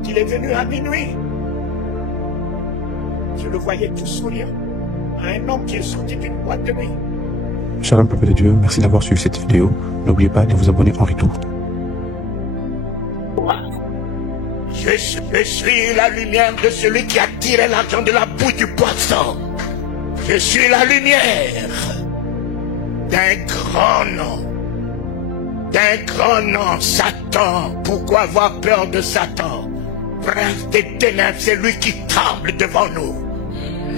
quand il est venu à minuit, je le voyais tout souriant, à un homme qui est sorti d'une boîte de nuit. Shalom peuple de Dieu, merci d'avoir suivi cette vidéo. N'oubliez pas de vous abonner en retour. Je suis la lumière de celui qui a tiré l'argent de la bouche du poisson. Je suis la lumière d'un grand nom. D'un grand nom, Satan. Pourquoi avoir peur de Satan? Prince des ténèbres, c'est lui qui tremble devant nous.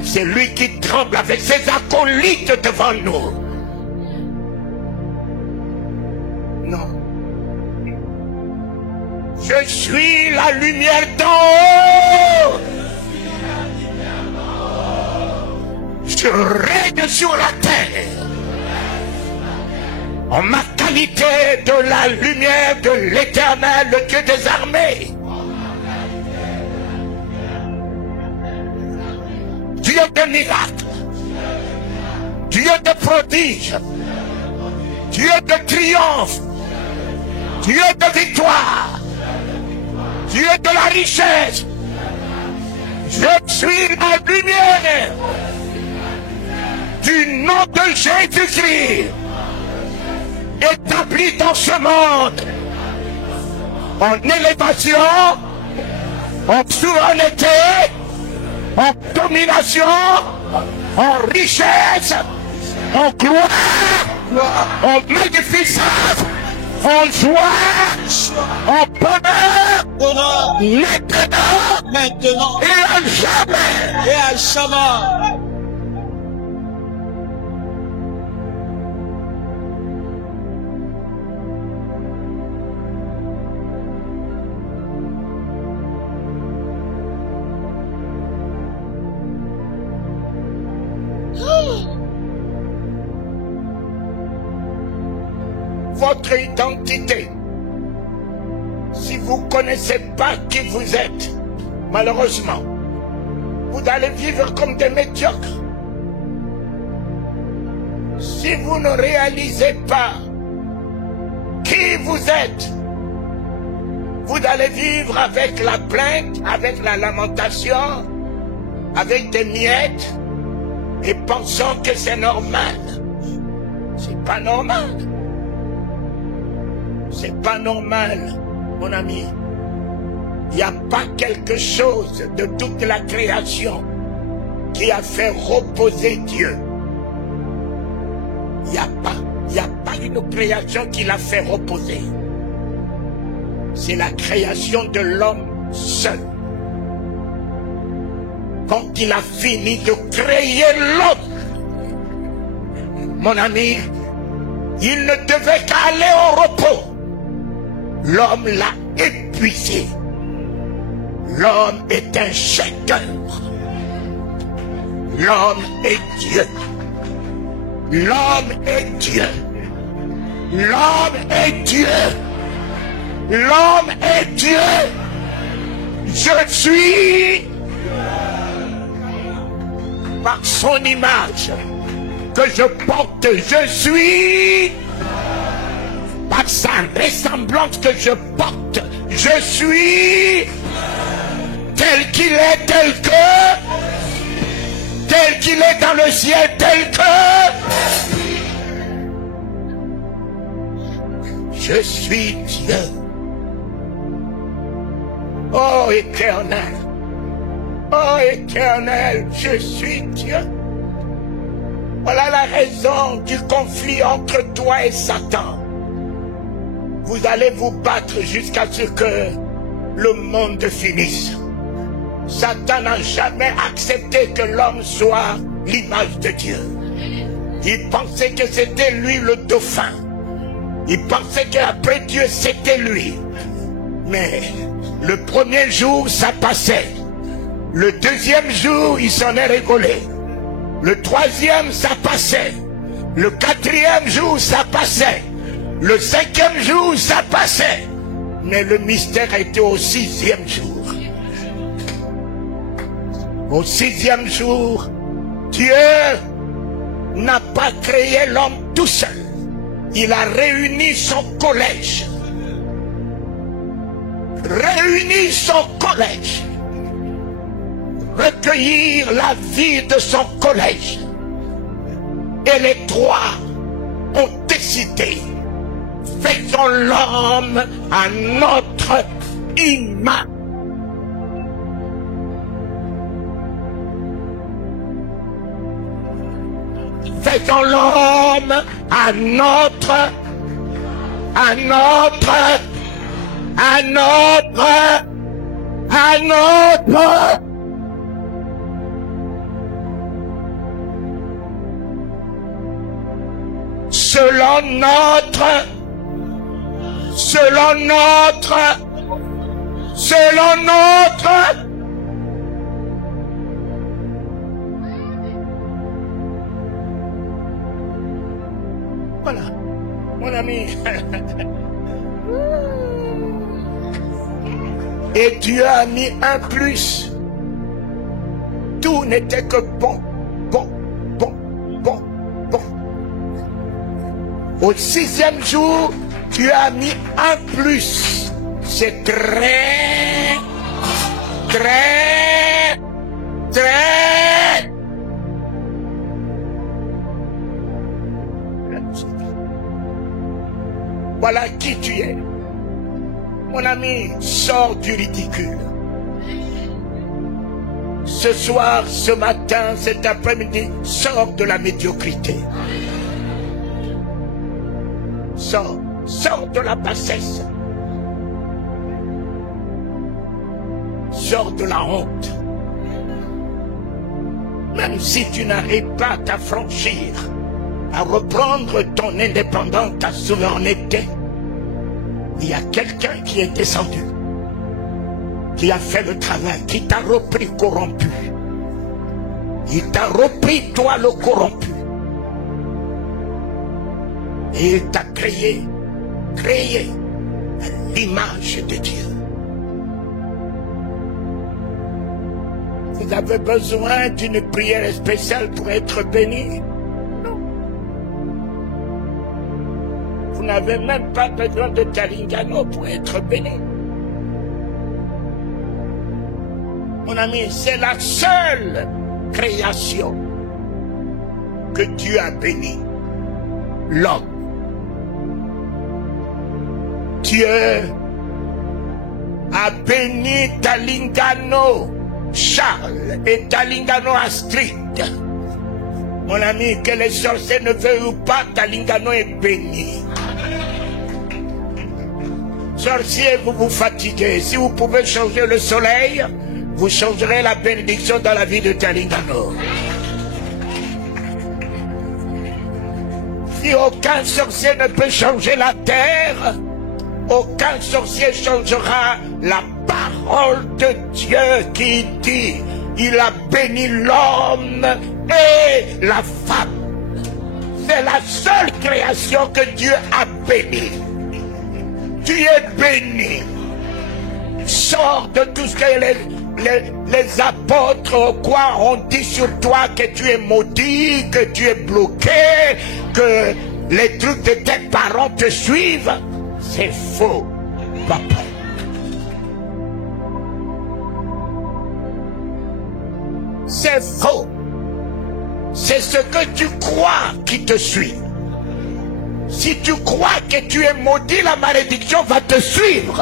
C'est lui qui tremble avec ses acolytes devant nous. Non. Je suis la lumière d'en haut. Je règne sur la terre. En ma qualité de la lumière de l'Éternel, le Dieu des armées. Dieu de miracles. Dieu de prodiges. Dieu de triomphe. Dieu de victoire. Dieu de la richesse. Je suis la lumière du nom de Jésus-Christ, établi dans ce monde, en élévation, en souveraineté, en domination, en richesse, en gloire, en magnificence, en joie, en bonheur, maintenant et à jamais. Et à jamais. Votre identité, si vous ne connaissez pas qui vous êtes, malheureusement, vous allez vivre comme des médiocres. Si vous ne réalisez pas qui vous êtes, vous allez vivre avec la plainte, avec la lamentation, avec des miettes, et pensant que c'est normal. C'est pas normal. C'est pas normal, mon ami. Il n'y a pas quelque chose de toute la création qui a fait reposer Dieu. Il n'y a pas une création qui l'a fait reposer. C'est la création de l'homme seul. Quand il a fini de créer l'homme, mon ami, il ne devait qu'aller au repos. L'homme l'a épuisé. L'homme est un chef-d'œuvre. L'homme est Dieu. L'homme est Dieu. L'homme est Dieu. L'homme est Dieu. Je suis par son image que je porte. Je suis par sa ressemblance que je porte. Je suis tel qu'il est, tel qu'il est dans le ciel, tel que je suis Dieu. Oh Éternel, oh Éternel, je suis Dieu. Voilà la raison du conflit entre toi et Satan. Vous allez vous battre jusqu'à ce que le monde finisse. Satan n'a jamais accepté que l'homme soit l'image de Dieu. Il pensait que c'était lui le dauphin. Il pensait qu'après Dieu c'était lui. Mais le premier jour ça passait. Le deuxième jour il s'en est rigolé. Le troisième ça passait. Le quatrième jour ça passait. Le cinquième jour, ça passait. Mais le mystère était au sixième jour. Au sixième jour, Dieu n'a pas créé l'homme tout seul. Il a réuni son collège. réunir son collège, recueillir la vie de son collège. Et les trois ont décidé, faisons l'homme à notre image. Faisons l'homme à notre selon notre voilà, mon ami. Et Dieu a mis un plus. Tout n'était que bon. Au 6e jour, Dieu a mis un plus. C'est très. Voilà qui tu es. Mon ami, sors du ridicule. Ce soir, ce matin, cet après-midi, sors de la médiocrité. Sors de la bassesse. Sors de la honte. Même si tu n'arrives pas à t'affranchir, à reprendre ton indépendance, ta souveraineté, il y a quelqu'un qui est descendu, qui a fait le travail, qui t'a repris corrompu. Il t'a repris, toi le corrompu. Et il t'a créé à l'image de Dieu. Vous avez besoin d'une prière spéciale pour être béni? Non. Vous n'avez même pas besoin de Talingano pour être béni. Mon ami, c'est la seule création que Dieu a bénie. L'homme. Dieu a béni Talingano Charles et Talingano Astrid. Mon ami, que les sorciers ne veuillent ou pas, Talingano est béni. Sorciers, vous vous fatiguez. Si vous pouvez changer le soleil, vous changerez la bénédiction dans la vie de Talingano. Si aucun sorcier ne peut changer la terre, aucun sorcier changera la parole de Dieu qui dit, il a béni l'homme et la femme. C'est la seule création que Dieu a bénie. Tu es béni. Sors de tout ce que les apôtres quoi ont dit sur toi, que tu es maudit, que tu es bloqué, que les trucs de tes parents te suivent. C'est faux, papa. C'est faux. C'est ce que tu crois qui te suit. Si tu crois que tu es maudit, la malédiction va te suivre.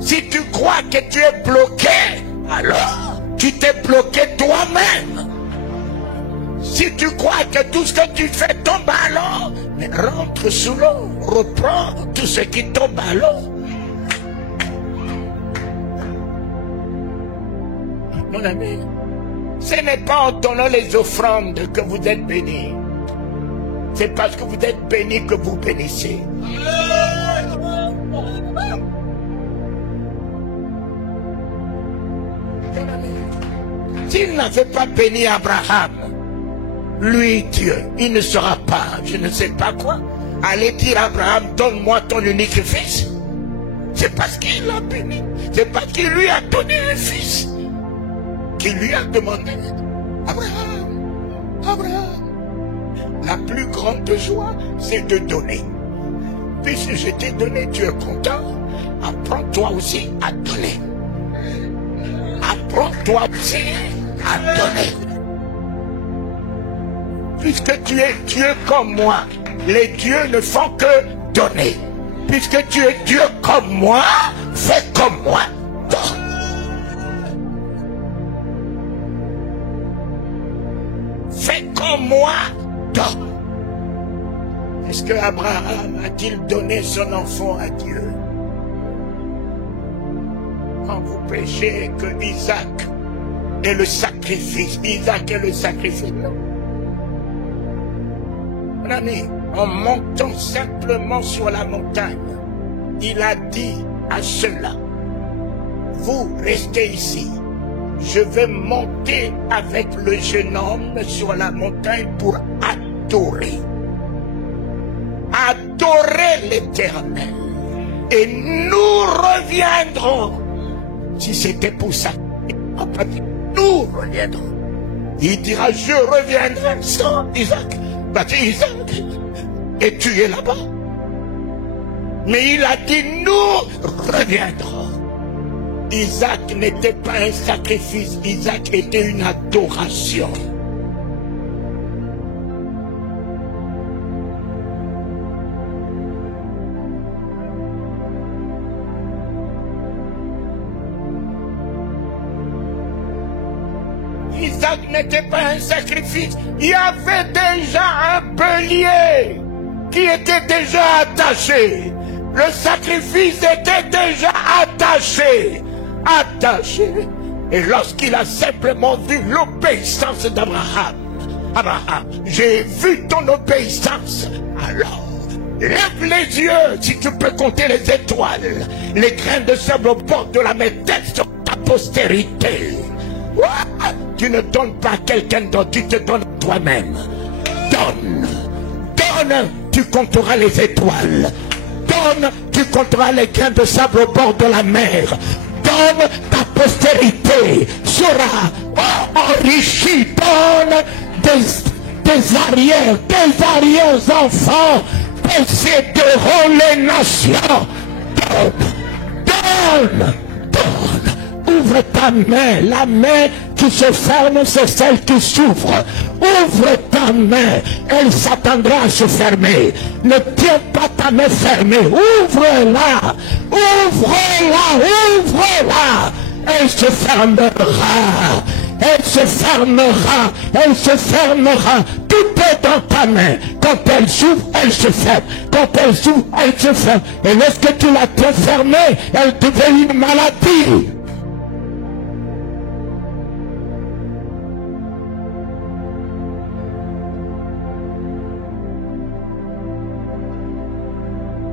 Si tu crois que tu es bloqué, alors tu t'es bloqué toi-même. Si tu crois que tout ce que tu fais tombe à l'eau, mais rentre sous l'eau, reprends tout ce qui tombe à l'eau. Mon ami, ce n'est pas en donnant les offrandes que vous êtes bénis. C'est parce que vous êtes bénis que vous bénissez. S'il n'avait pas béni Abraham, lui, Dieu, il ne sera pas, je ne sais pas quoi, aller dire à Abraham, donne-moi ton unique fils. C'est parce qu'il l'a béni. C'est parce qu'il lui a donné un fils. Qu'il lui a demandé, Abraham, la plus grande joie, c'est de donner. Puisque je t'ai donné, tu es content. apprends-toi aussi à donner. Apprends-toi aussi à donner. Puisque tu es Dieu comme moi, les dieux ne font que donner. Puisque tu es Dieu comme moi, fais comme moi. Donne. Fais comme moi. Donne. Est-ce que Abraham a-t-il donné son enfant à Dieu? Quand vous péchez que Isaac est le sacrifice, Isaac est le sacrifice, non. Mon ami, en montant simplement sur la montagne, il a dit à ceux-là, vous restez ici, je vais monter avec le jeune homme sur la montagne pour adorer. Adorer l'Éternel. Et nous reviendrons. Si c'était pour ça, il n'a pas dit nous reviendrons. Il dira je reviendrai sans Isaac. Isaac, et tu es là-bas. Mais il a dit nous reviendrons. Isaac n'était pas un sacrifice, Isaac était une adoration. Isaac n'était pas un sacrifice. Il y avait déjà un bélier qui était déjà attaché. Le sacrifice était déjà attaché. Attaché. Et lorsqu'il a simplement vu l'obéissance d'Abraham, Abraham, j'ai vu ton obéissance. Alors, lève les yeux si tu peux compter les étoiles. Les grains de sable au bord de la mer, telle sur ta postérité. Tu ne donnes pas à quelqu'un d'autre, tu te donnes toi-même. Donne. Donne, tu compteras les étoiles. Donne, tu compteras les grains de sable au bord de la mer. Donne, ta postérité sera enrichie. Donne des arrières enfants posséderont les nations. Donne. Ouvre ta main, la main qui se ferme, c'est celle qui s'ouvre. Ouvre ta main, elle s'attendra à se fermer. Ne tiens pas ta main fermée, ouvre-la, ouvre-la, ouvre-la. Elle se fermera, elle se fermera, elle se fermera. Tout est dans ta main. Quand elle s'ouvre, elle se ferme. Quand elle s'ouvre, elle se ferme. Et lorsque tu la tiens fermée, elle devient une maladie.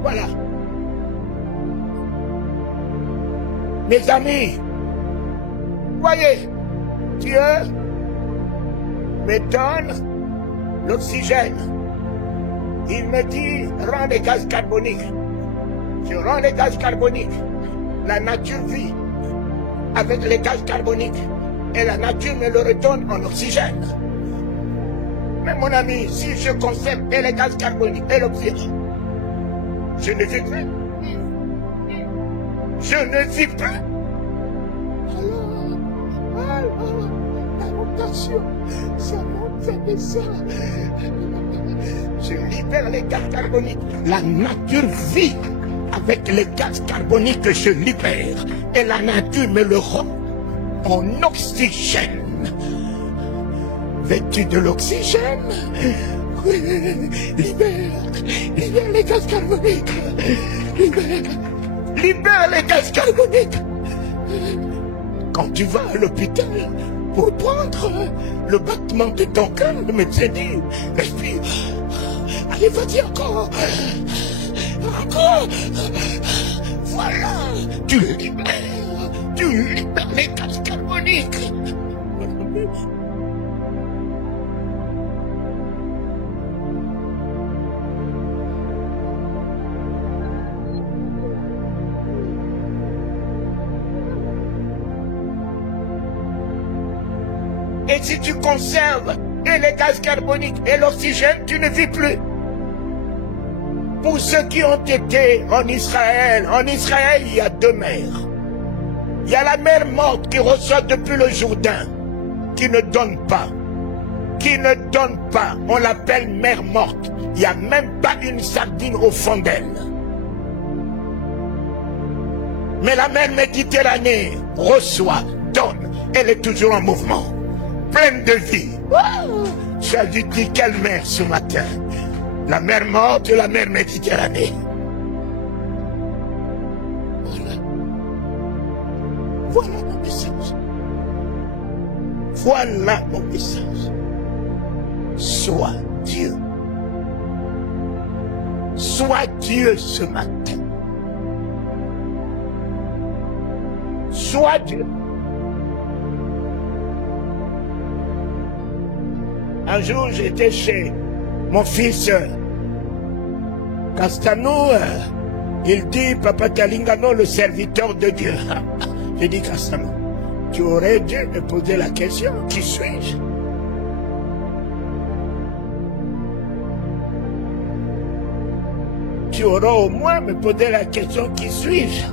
Voilà. Mes amis, voyez, Dieu me donne l'oxygène. Il me dit, rends les gaz carboniques. Je rends les gaz carboniques. La nature vit avec les gaz carboniques. Et la nature me le redonne en oxygène. Mais mon ami, si je conserve et les gaz carboniques et l'oxygène, je ne vis plus. Je ne vis plus. Alors, la rotation, ça monte, ça descend. Je libère les gaz carboniques. La nature vit avec les gaz carboniques que je libère. Et la nature me le rend en oxygène. Vêtu de l'oxygène. Libère les gaz carboniques. Libère les gaz carboniques. Quand tu vas à l'hôpital pour prendre le battement de ton cœur, le médecin dit, respire. Allez, vas-y encore. Encore. Voilà. Tu libères les gaz carboniques. Et si tu conserves et les gaz carboniques et l'oxygène, tu ne vis plus. pour ceux qui ont été en Israël, il y a 2 mers. Il y a la mer morte qui ressort depuis le Jourdain, qui ne donne pas. On l'appelle mer morte. Il n'y a même pas une sardine au fond d'elle. Mais la mer Méditerranée reçoit, donne. Elle est toujours en mouvement, pleine de vie. Tu as dit quelle mer ce matin? La mer morte et la mer Méditerranée. Voilà mon message. Voilà mon message. Sois Dieu. Sois Dieu ce matin. Sois Dieu. Un jour, j'étais chez mon fils Castano. Il dit, Papa Kalingano, le serviteur de Dieu. J'ai dit, Castano, tu aurais dû me poser la question, qui suis-je? Tu auras au moins me poser la question, qui suis-je?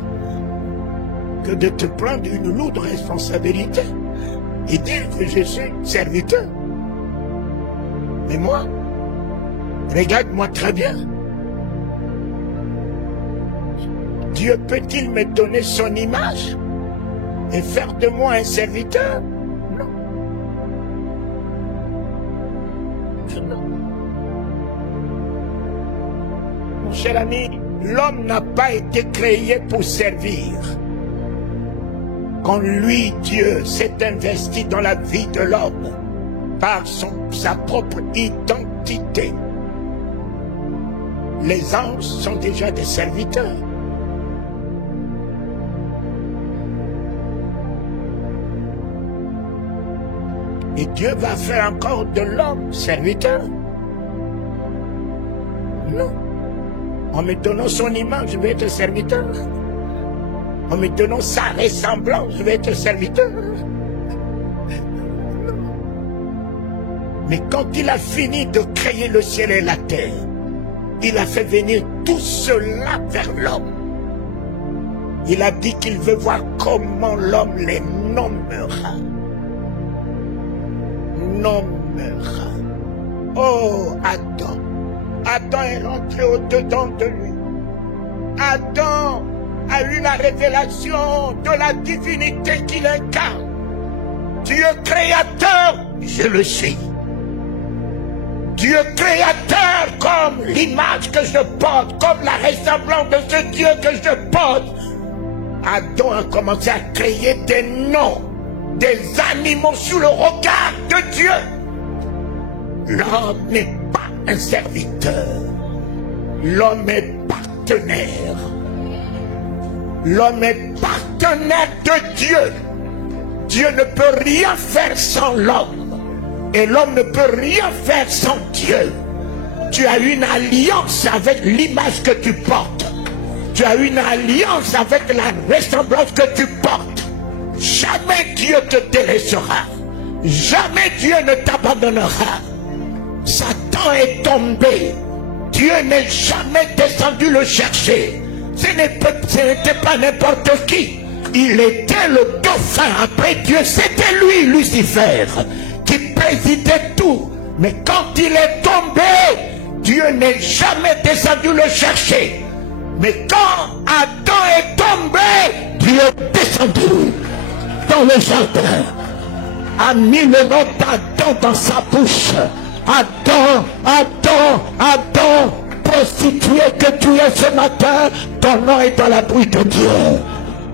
Que de te prendre une lourde responsabilité et dire que je suis serviteur. Mais moi, regarde-moi très bien. Dieu peut-il me donner son image et faire de moi un serviteur? Non. Non. Mon cher ami, l'homme n'a pas été créé pour servir. Quand lui, Dieu, s'est investi dans la vie de l'homme par sa propre identité, les anges sont déjà des serviteurs. Et Dieu va faire encore de l'homme serviteur? Non. En me donnant son image, je vais être serviteur. En me donnant sa ressemblance, je vais être serviteur. Non. Mais quand il a fini de créer le ciel et la terre, il a fait venir tout cela vers l'homme. Il a dit qu'il veut voir comment l'homme les nommera. Nommera. Oh, Adam. Adam est rentré au-dedans de lui. Adam a eu la révélation de la divinité qu'il incarne. Dieu créateur, je le suis. Dieu créateur comme l'image que je porte, comme la ressemblance de ce Dieu que je porte. Adam a commencé à créer des noms, des animaux sous le regard de Dieu. L'homme n'est pas un serviteur. L'homme est partenaire. L'homme est partenaire de Dieu. Dieu ne peut rien faire sans l'homme. Et l'homme ne peut rien faire sans Dieu. Tu as une alliance avec l'image que tu portes. Tu as une alliance avec la ressemblance que tu portes. Jamais Dieu te délaissera. Jamais Dieu ne t'abandonnera. Satan est tombé. Dieu n'est jamais descendu le chercher. Ce n'était pas n'importe qui. Il était le dauphin après Dieu. C'était lui, Lucifer, qui présidait tout. Mais quand il est tombé, Dieu n'est jamais descendu le chercher. Mais quand Adam est tombé, Dieu est descendu dans le jardin, a mis le nom d'Adam dans sa bouche. Adam, Adam, Adam, prostituée que tu es ce matin, ton nom est dans la bouche de Dieu.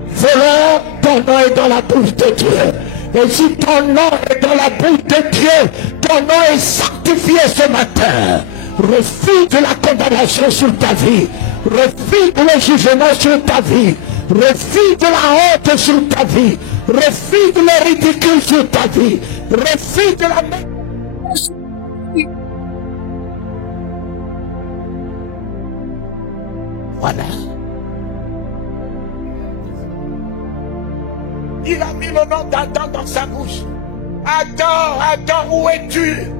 Voleur, ton nom est dans la bouche de Dieu. Et si ton nom est dans la bouche de Dieu, ton nom est sanctifié ce matin. Refuse la condamnation sur ta vie. Refuse le jugement sur ta vie. Refuse la honte sur ta vie. Refuse le ridicule sur ta vie. Refuse la voilà. Il a mis le nom d'Adam dans sa bouche. Adam, Adam, où es-tu?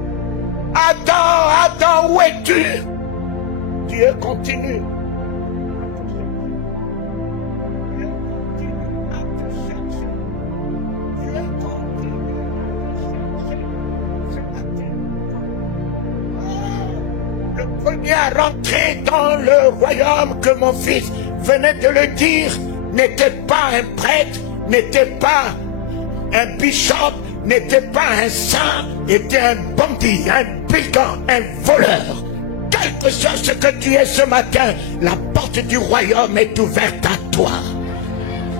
Adam, Adam, où es-tu? Dieu continue. Premier à rentrer dans le royaume, que mon fils venait de le dire, n'était pas un prêtre, n'était pas un bishop, n'était pas un saint, était un bandit, un brigand, un voleur. Quel que soit ce que tu es ce matin, la porte du royaume est ouverte à toi.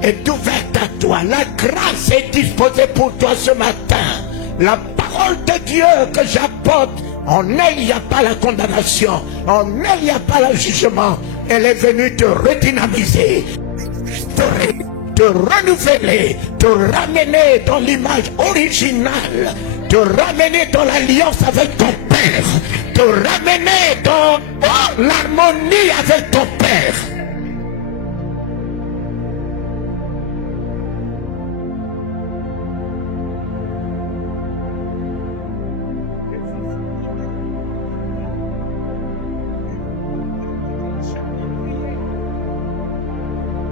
Est ouverte à toi. La grâce est disposée pour toi ce matin. La parole de Dieu que j'apporte, en elle, il n'y a pas la condamnation. En elle, il n'y a pas le jugement. Elle est venue te redynamiser, te renouveler, te ramener dans l'image originale, te ramener dans l'alliance avec ton Père, te ramener dans l'harmonie avec ton Père.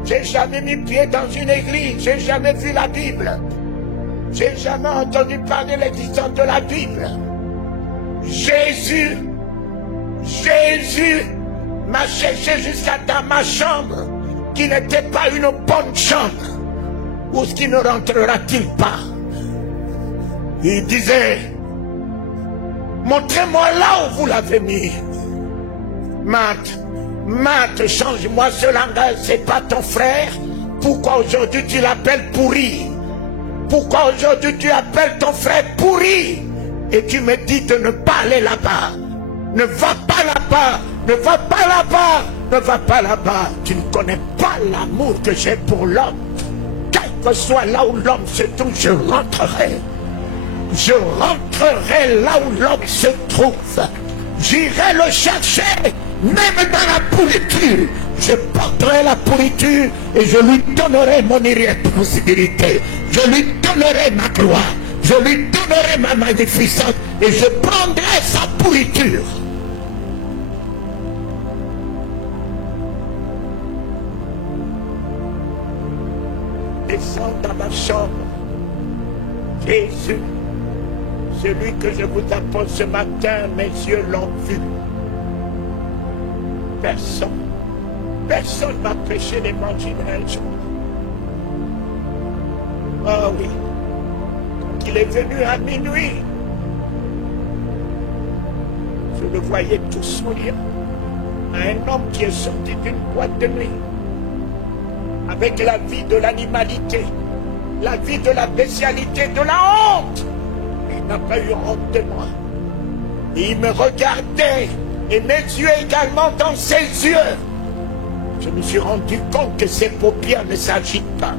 J'ai jamais mis pied dans une église, j'ai jamais vu la Bible. J'ai jamais entendu parler de l'existence de la Bible. Jésus m'a cherché jusqu'à dans ma chambre, qui n'était pas une bonne chambre. Où est-ce qu'il ne rentrera-t-il pas? Il disait, montrez-moi là où vous l'avez mis. Marthe, change-moi ce langage, c'est pas ton frère. Pourquoi aujourd'hui tu l'appelles pourri? Pourquoi aujourd'hui tu appelles ton frère pourri? Et tu me dis de ne pas aller là-bas. Ne va pas là-bas, ne va pas là-bas, ne va pas là-bas. Tu ne connais pas l'amour que j'ai pour l'homme. Quel que soit là où l'homme se trouve, je rentrerai. Je rentrerai là où l'homme se trouve. J'irai le chercher. Même dans la pourriture, je porterai la pourriture et je lui donnerai mon irréprochabilité. Je lui donnerai ma gloire. Je lui donnerai ma magnificence et je prendrai sa pourriture. Descends dans ma chambre. Jésus, celui que je vous apporte ce matin, mes yeux l'ont vu. Personne m'a prêché l'évangile un jour. Ah oui, quand il est venu à minuit, je le voyais tout souriant, à un homme qui est sorti d'une boîte de nuit, avec la vie de l'animalité, la vie de la bestialité, de la honte. Il n'a pas eu honte de moi. Et il me regardait. Et mes yeux également dans ses yeux. Je me suis rendu compte que ses paupières ne s'agitent pas.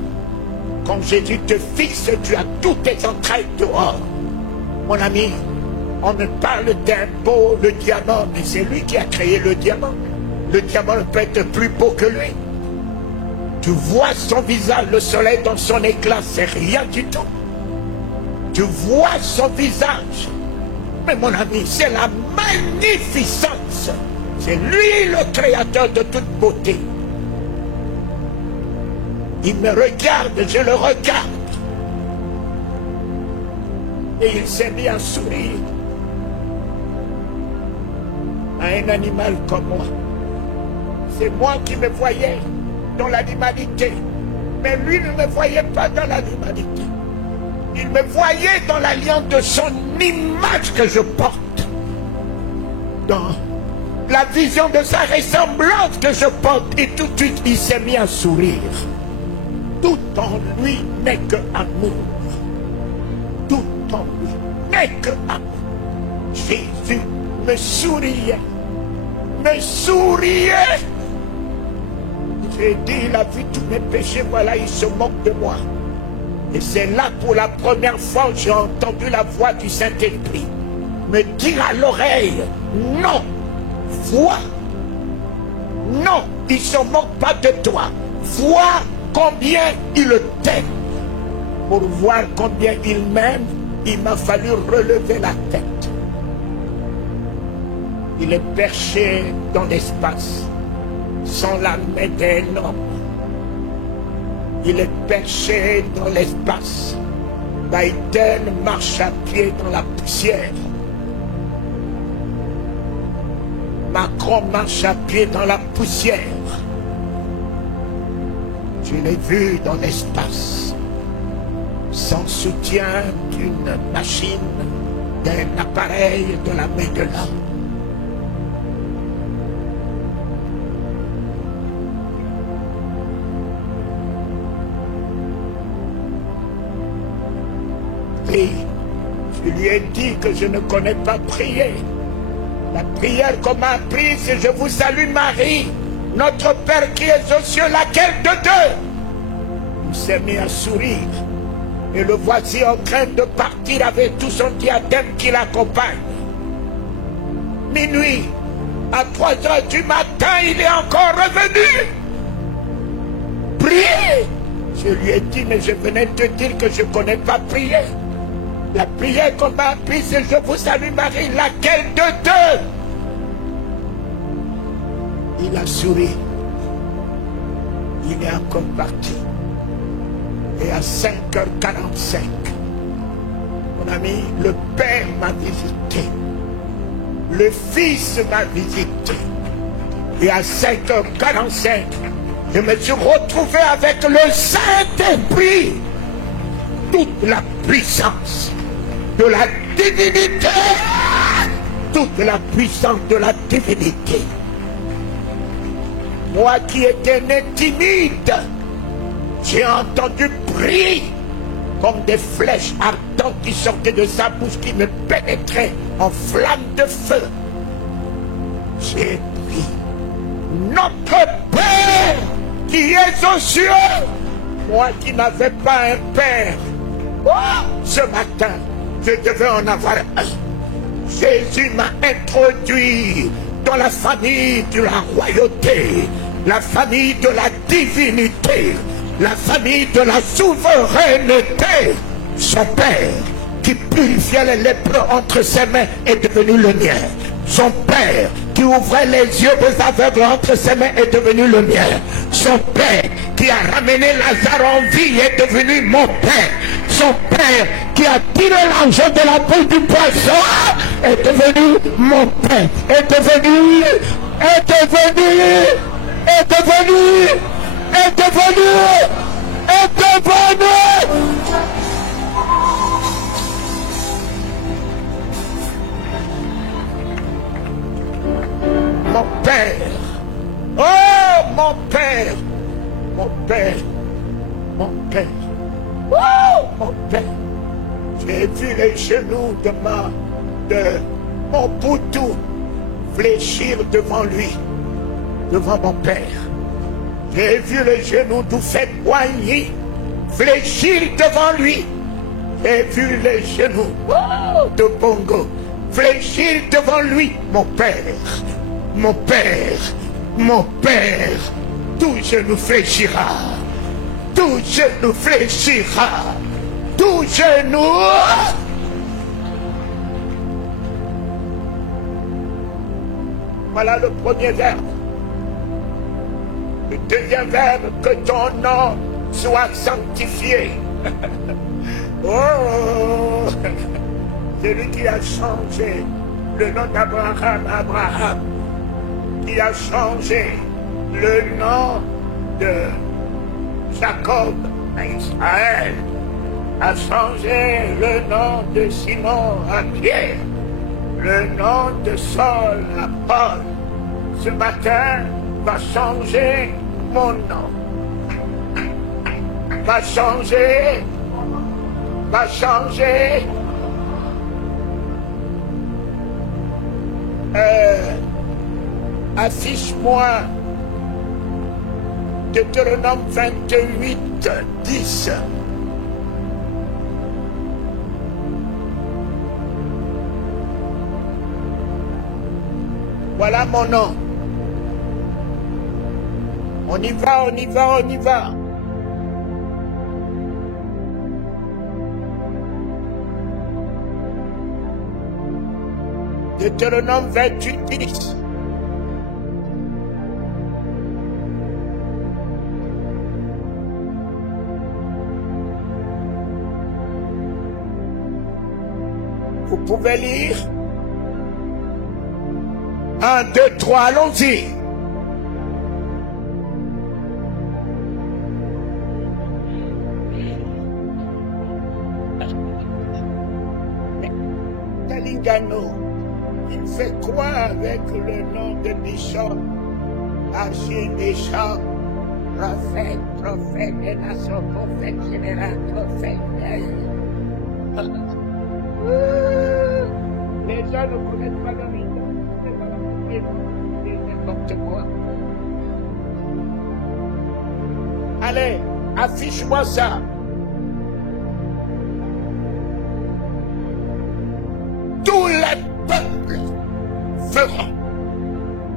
Quand Jésus te fixe, tu as toutes tes entrailles dehors. Mon ami, on me parle d'un beau, le diamant, mais c'est lui qui a créé le diamant. Le diamant ne peut être plus beau que lui. Tu vois son visage, le soleil dans son éclat, c'est rien du tout. Tu vois son visage. Mais mon ami, c'est la magnificence. C'est lui le créateur de toute beauté. Il me regarde, je le regarde. Et il s'est mis à sourire à un animal comme moi. C'est moi qui me voyais dans l'animalité. Mais lui ne me voyait pas dans l'animalité. Il me voyait dans l'alliance de son image que je porte. Dans la vision de sa ressemblance que je porte. Et tout de suite, il s'est mis à sourire. Tout en lui n'est que amour. Tout en lui n'est que amour. Jésus me souriait. Me souriait. J'ai dit, il a vu tous mes péchés, voilà, il se moque de moi. Et c'est là pour la première fois que j'ai entendu la voix du Saint-Esprit me dire à l'oreille, non, vois, non, il ne se moque pas de toi, vois combien il t'aime. Pour voir combien il m'aime, il m'a fallu relever la tête. Il est perché dans l'espace, sans la main d'un homme. Il est perché dans l'espace. Biden marche à pied dans la poussière. Macron marche à pied dans la poussière. Je l'ai vu dans l'espace, sans soutien d'une machine, d'un appareil de la main de l'homme. Et je lui ai dit que je ne connais pas prier. La prière qu'on m'a apprise, c'est je vous salue Marie, notre Père qui est aux cieux, laquelle de deux? Il s'est mis à sourire. Et le voici en train de partir avec tout son diadème qui l'accompagne. Minuit, à 3 heures du matin, il est encore revenu. Prier. Je lui ai dit, mais je venais te dire que je ne connais pas prier. La prière qu'on m'a apprise, c'est je vous salue Marie, laquelle de deux? Il a souri. Il est encore parti. Et à 5h45, mon ami, le Père m'a visité. Le Fils m'a visité. Et à 5h45, je me suis retrouvé avec le Saint-Esprit. Toute la puissance de la divinité. Toute la puissance de la divinité. Moi qui étais né timide, j'ai entendu prier comme des flèches ardentes qui sortaient de sa bouche, qui me pénétraient en flammes de feu. J'ai prié. Notre Père qui est aux cieux, moi qui n'avais pas un Père, ce matin, je devais en avoir un. Jésus m'a introduit dans la famille de la royauté, la famille de la divinité, la famille de la souveraineté. Son Père qui purifiait les lépreux entre ses mains est devenu le mien. Son Père qui ouvrait les yeux des aveugles entre ses mains est devenu le mien. Son Père qui a ramené Lazare en vie est devenu mon Père. Son Père qui a tiré l'argent de la bouche du poisson est devenu mon Père. Est devenu mon Père. Oh, mon Père. Mon Père. Mon Père. Oh, mon Père. J'ai vu les genoux de mon boutou fléchir devant lui, devant mon Père. J'ai vu les genoux d'où fait poignet fléchir devant lui. J'ai vu les genoux de Bongo fléchir devant lui. Mon Père, mon Père, mon Père, tout genou fléchira, tout genou fléchira, tout genou. Voilà le premier verbe. Le deuxième verbe, que ton nom soit sanctifié. Oh, celui qui a changé le nom d'Abraham, Abraham, qui a changé le nom de Jacob à Israël, a changé le nom de Simon à Pierre, le nom de Saul à Paul. Ce matin va changer mon nom, va changer. Affiche-moi Deutéronome 28, 10. Voilà mon nom. On y va, on y va, on y va. Deutéronome 28, 10. Vous pouvez lire. 1, 2, 3, allons-y. Talingano, il fait quoi avec le nom de Bishop, archibishop, prophète des nations, prophète général, prophète. Les gens ne connaissent pas le nom, c'est n'importe quoi. Allez, affiche-moi ça. Tous les peuples feront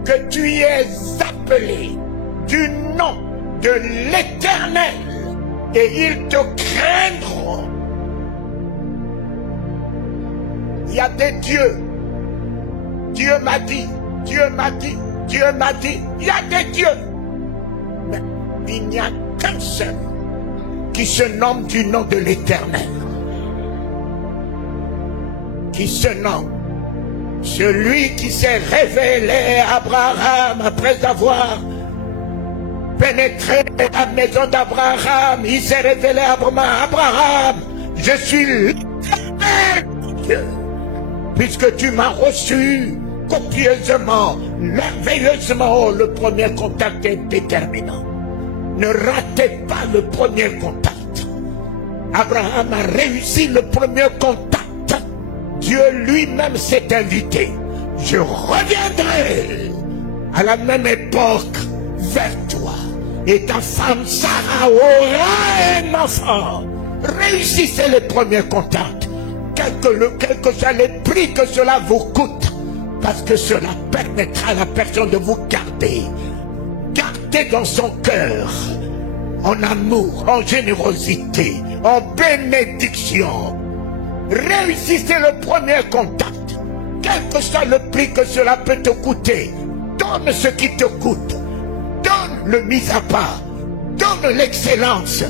que tu y es appelé du nom de l'Éternel et ils te craindront. Il y a des dieux. Dieu m'a dit, Dieu m'a dit, Dieu m'a dit. Il y a des dieux. Mais il n'y a qu'un seul qui se nomme du nom de l'Éternel. Qui se nomme celui qui s'est révélé à Abraham après avoir pénétré la maison d'Abraham. Il s'est révélé à Abraham. Je suis l'Éternel Dieu. Puisque tu m'as reçu copieusement, merveilleusement, le premier contact est déterminant. Ne ratez pas le premier contact. Abraham a réussi le premier contact. Dieu lui-même s'est invité. Je reviendrai à la même époque vers toi. Et ta femme Sarah aura un enfant. Réussissez le premier contact. Quel que soit les prix que cela vous coûte, parce que cela permettra à la personne de vous garder dans son cœur, en amour, en générosité, en bénédiction. Réussissez le premier contact, quel que soit le prix que cela peut te coûter. Donne ce qui te coûte, donne le mis à part, donne l'excellence.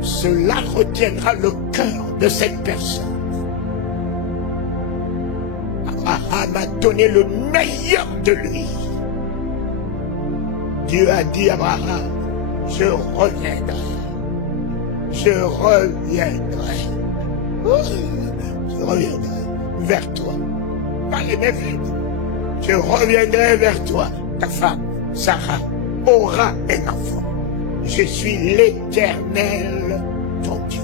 Cela retiendra le cœur de cette personne. Abraham a donné le meilleur de lui. Dieu a dit à Abraham, je reviendrai. Je reviendrai. Je reviendrai vers toi. Parlez mes vite. Je reviendrai vers toi. Ta femme, Sarah, aura un enfant. Je suis l'Éternel, ton Dieu.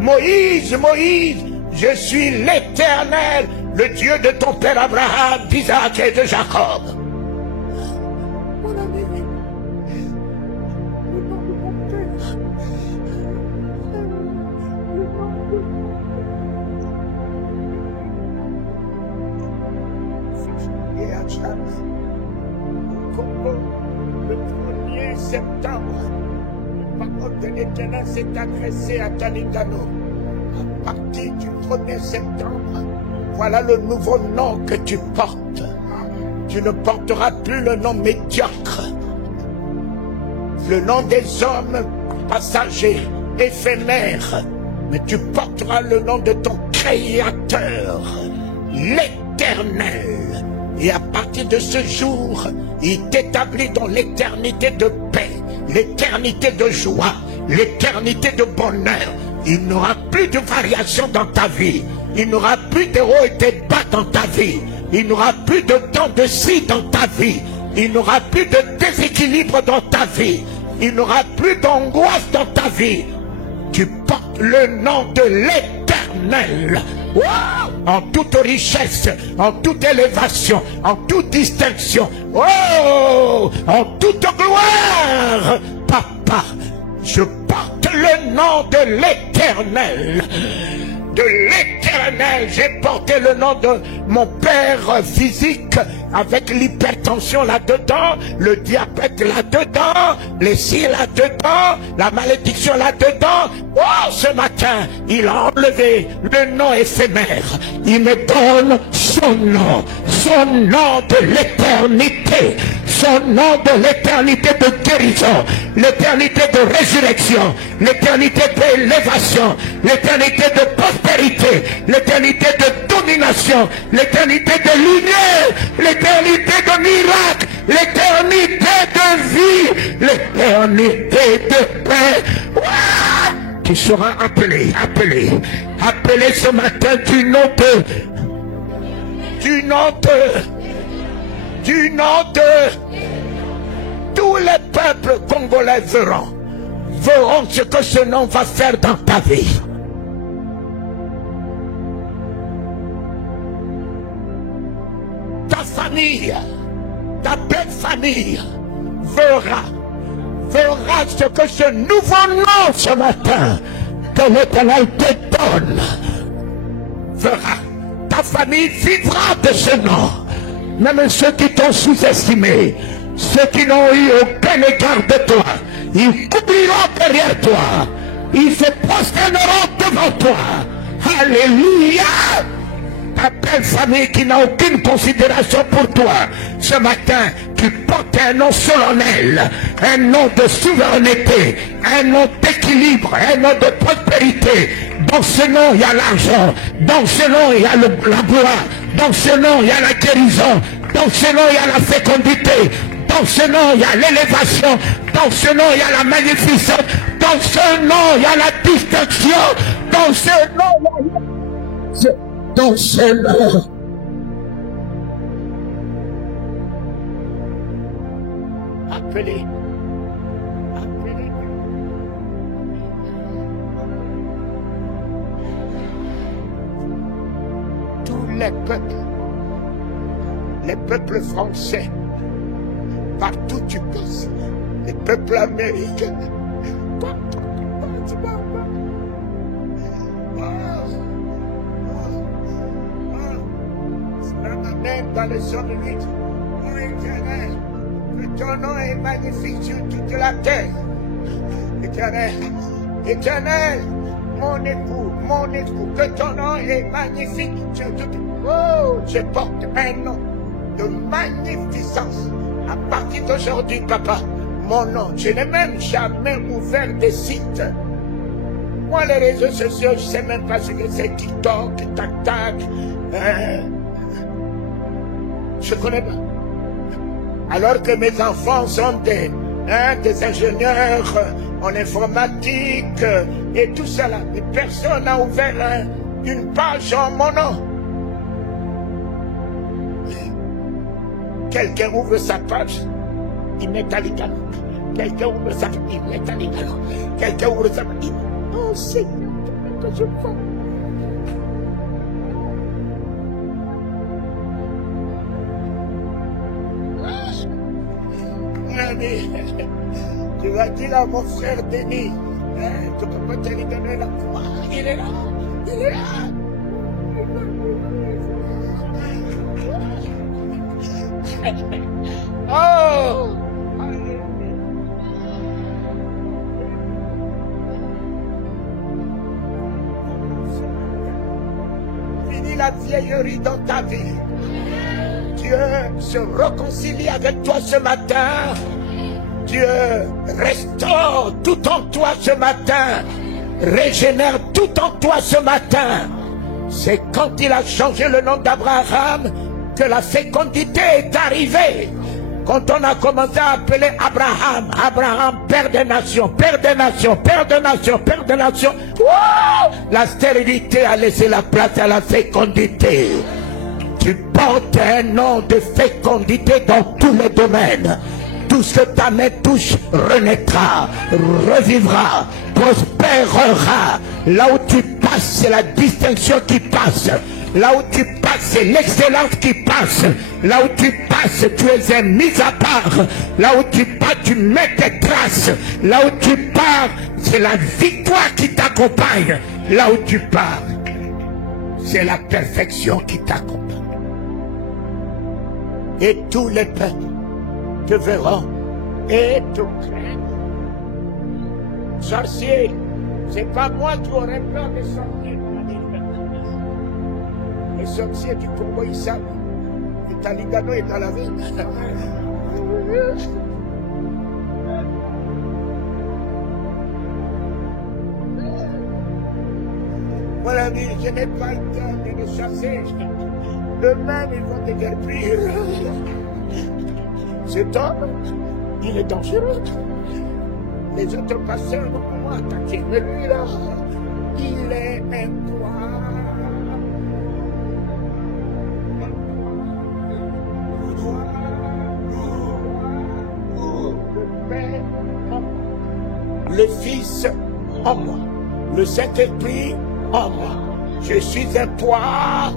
Moïse, Moïse, je suis l'Éternel, le Dieu de ton père Abraham, d'Isaac et de Jacob. Mon ami, le 1er septembre, la parole de l'Éternel s'est adressée à Talingano. À partir du 1er septembre, voilà le nouveau nom que tu portes. Tu ne porteras plus le nom médiocre, le nom des hommes passagers, éphémères, mais tu porteras le nom de ton Créateur, l'Éternel. Et à partir de ce jour, il t'établit dans l'éternité de paix, l'éternité de joie, l'éternité de bonheur. Il n'y aura plus de variation dans ta vie. Il n'y aura plus de hauts et de bas dans ta vie. Il n'y aura plus de temps de scie dans ta vie. Il n'y aura plus de déséquilibre dans ta vie. Il n'y aura plus d'angoisse dans ta vie. Tu portes le nom de l'Éternel. Wow! En toute richesse, en toute élévation, en toute distinction, oh! En toute gloire, Papa, je porte le nom de l'Éternel. de l'Éternel. J'ai porté le nom de mon père physique avec l'hypertension là-dedans, le diabète là-dedans, les cils là-dedans, la malédiction là-dedans. Oh, ce matin, il a enlevé le nom éphémère. Il me donne son nom de l'éternité, son nom de l'éternité de guérison, l'éternité de résurrection, l'éternité d'élévation, l'éternité de prospérité, l'éternité de domination, l'éternité de lumière, l'éternité de miracle, l'éternité de vie, l'éternité de paix. Ouah! Tu seras appelé ce matin du nom de tous les peuples congolais verront ce que ce nom va faire dans ta vie. Ta famille, ta belle famille verra ce que ce nouveau nom ce matin que l'Éternel te donne. Verra. Ta famille vivra de ce nom. Même ceux qui t'ont sous-estimé, ceux qui n'ont eu aucun égard de toi, ils coupliront derrière toi. Ils se prosterneront devant toi. Alléluia. Ta belle famille qui n'a aucune considération pour toi, ce matin, tu portes un nom solennel, un nom de souveraineté, un nom d'équilibre, un nom de prospérité. Dans ce nom, il y a l'argent. Dans ce nom, il y a la gloire. Dans ce nom, il y a la guérison. Dans ce nom, il y a la fécondité. Dans ce nom, il y a l'élévation. Dans ce nom, il y a la magnificence. Dans ce nom, il y a la distinction. Dans ce nom, il y a... Dans ce nom. Appelez. Tous les peuples français, partout tu passes, les peuples américains, partout tu passes, cela m'amène dans le son de nuit. Ô Éternel, que ton nom est magnifique sur toute la terre. Éternel, mon époux, que ton nom est magnifique sur toute. Oh, je porte un nom de magnificence. À partir d'aujourd'hui, papa, mon nom, je n'ai même jamais ouvert des sites. Moi, les réseaux sociaux, je ne sais même pas ce que c'est, TikTok, tac-tac. Je ne connais pas. Alors que mes enfants sont des ingénieurs en informatique et tout cela. Mais personne n'a ouvert une page en mon nom. Quelqu'un ouvre sa page, il met à l'égalo. Quelqu'un ouvre sa page, il met à l'égalo. Quelqu'un ouvre sa page, il met... Oh Seigneur, que je fais. Tu vas dire à mon frère Denis, tu peux pas te lui donner la foi. Il est là, il est là. Oh! Fini la vieillerie dans ta vie. Dieu se réconcilie avec toi ce matin. Dieu restaure tout en toi ce matin. Régénère tout en toi ce matin. C'est quand il a changé le nom d'Abraham que la fécondité est arrivée. Quand on a commencé à appeler Abraham, père des nations, père des nations, père des nations, père des nations, wow, la stérilité a laissé la place à la fécondité. Tu portes un nom de fécondité dans tous les domaines. Tout ce que ta main touche renaîtra, revivra, prospérera. Là où tu passes, c'est la distinction qui passe. Là où tu passes, c'est l'excellence qui passe. Là où tu passes, tu es un mis à part. Là où tu passes, tu mets tes traces. Là où tu pars, c'est la victoire qui t'accompagne. Là où tu pars, c'est la perfection qui t'accompagne. Et tous les peuples te verront et te craignent. Sorcier, c'est pas moi qui aurais peur des sorciers. Les sorciers du Congo, ils savent que Taligano est dans la ville. Mon ami, je n'ai pas le temps de les chasser. Eux-mêmes, ils vont te guerpir. Cet homme, il est dangereux. Les autres pasteurs vont attaquer. Mais lui, là, il est un poids. Le Père en moi. Le Fils en moi. Le Saint-Esprit en moi. Je suis un poids.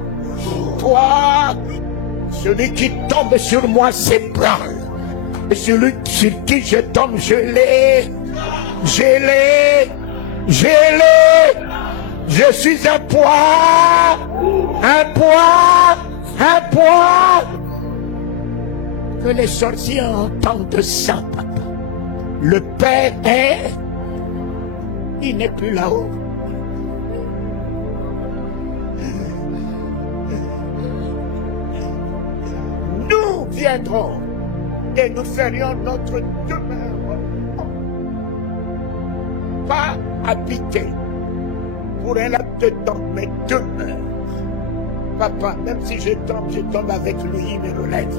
Celui qui tombe sur moi s'ébranle. Et celui sur qui je tombe, je l'ai. Je suis un poids. Que les sorciers entendent ça, papa. Le Père est, il n'est plus là-haut. Nous viendrons et nous ferions notre demeure. Pas habiter pour un laps de temps, mais demeure. Papa, même si je tombe avec lui, il me relève.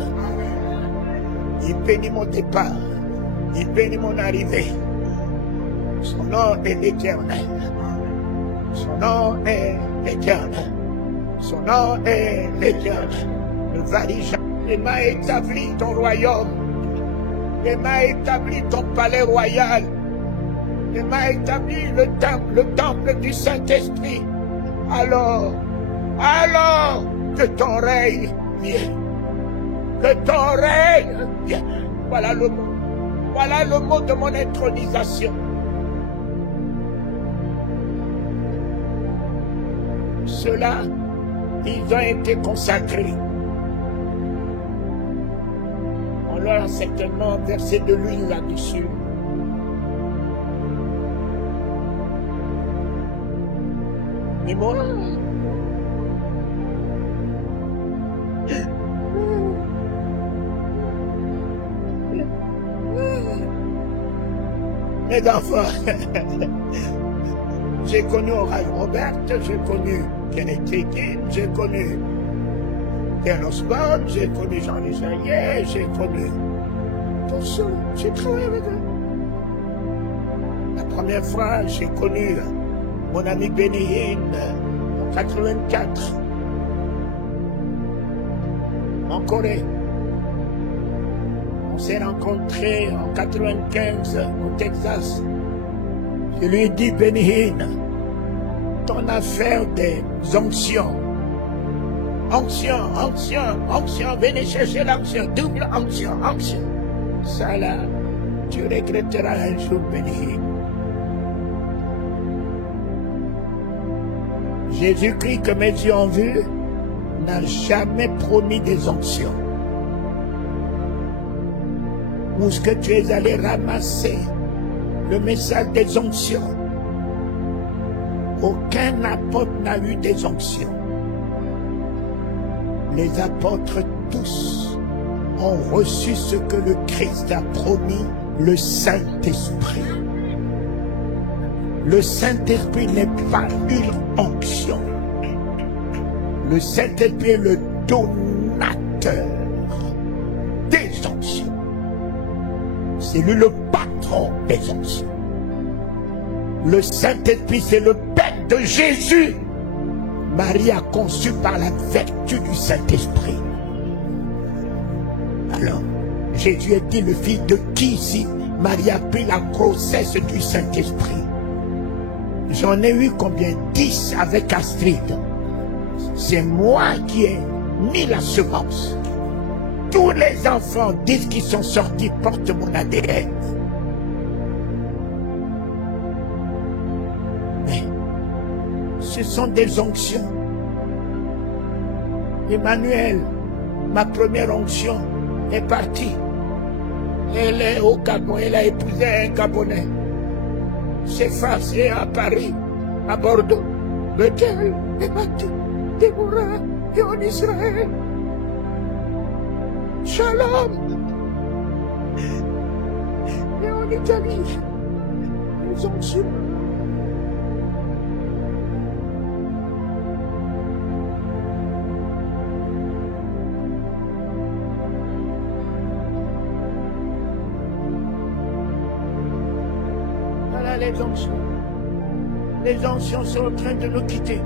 Il bénit mon départ, il bénit mon arrivée. Son nom est l'Éternel. Son nom est l'Éternel. Son nom est l'Éternel. Ne varie jamais. Il m'a établi ton royaume. Il m'a établi ton palais royal. Il m'a établi le temple du Saint-Esprit. Alors, que ton règne vienne. Que ton règne vienne. Voilà le mot. Voilà le mot de mon intronisation. Ceux-là, ils ont été consacrés. On leur a certainement versé de l'huile là-dessus. Mais moi, mes enfants, j'ai connu Oral Robert, j'ai connu Kenneth Hagin, j'ai connu Carlos Bond, j'ai connu Jean-Louis Jaillet, j'ai connu tous ceux, j'ai travaillé avec eux. La première fois, j'ai connu mon ami Benny Hinn en 84 en Corée. On s'est rencontrés en 95 au Texas. Je lui ai dit, Benny Hinn, ton affaire des onctions. Onction, venez chercher l'onction, double onction. Ça là, tu regretteras un jour, Benny Hinn. Jésus-Christ que mes yeux ont vu n'a jamais promis des onctions. Où est-ce que tu es allé ramasser le message des onctions? Aucun apôtre n'a eu des onctions. Les apôtres tous ont reçu ce que le Christ a promis, le Saint-Esprit. Le Saint-Esprit n'est pas une onction. Le Saint-Esprit est le donateur des onctions. C'est lui le patron des onctions. Le Saint-Esprit, c'est le Père de Jésus. Marie a conçu par la vertu du Saint-Esprit. Alors, Jésus est-il le fils de qui ici? Marie a pris la grossesse du Saint-Esprit. J'en ai eu combien? 10 avec Astrid. C'est moi qui ai mis la semence. Tous les enfants disent qu'ils sont sortis portent mon ADN. Mais ce sont des onctions. Emmanuel, ma première onction, est partie. Elle est au Gabon, elle a épousé un Gabonais. Cephas est à Paris, à Bordeaux. Bethel est parti, Déborah est en Israël. Shalom est en Italie. Ils ont su. Voilà les anciens. Les anciens sont en train de nous quitter.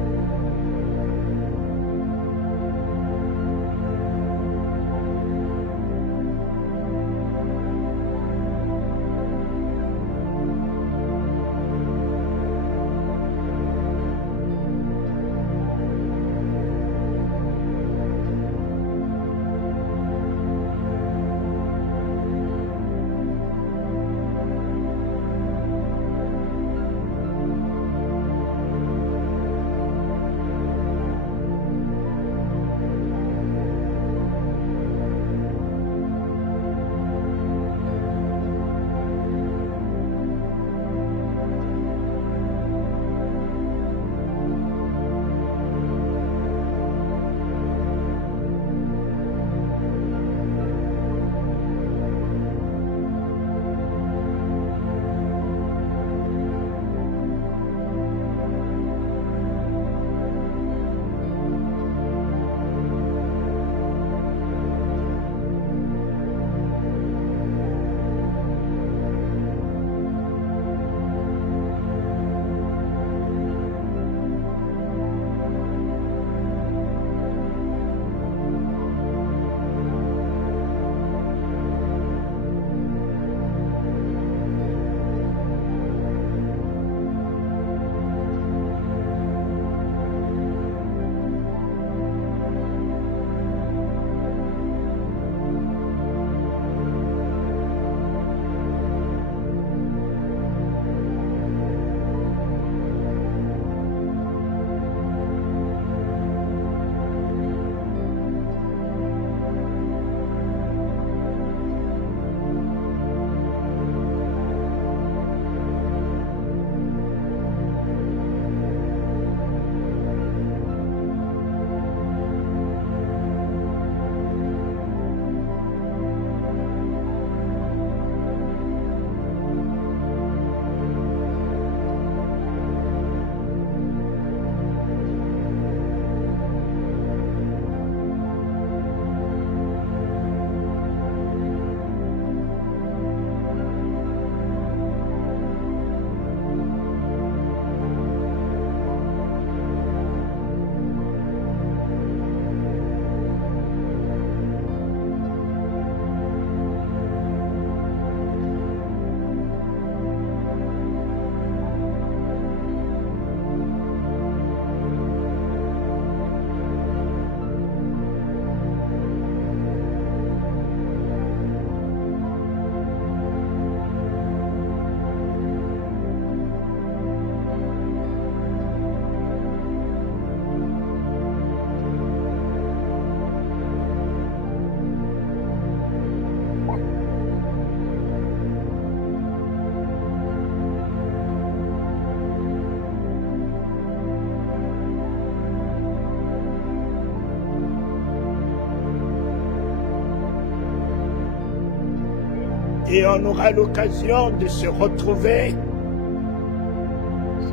Et on aura l'occasion de se retrouver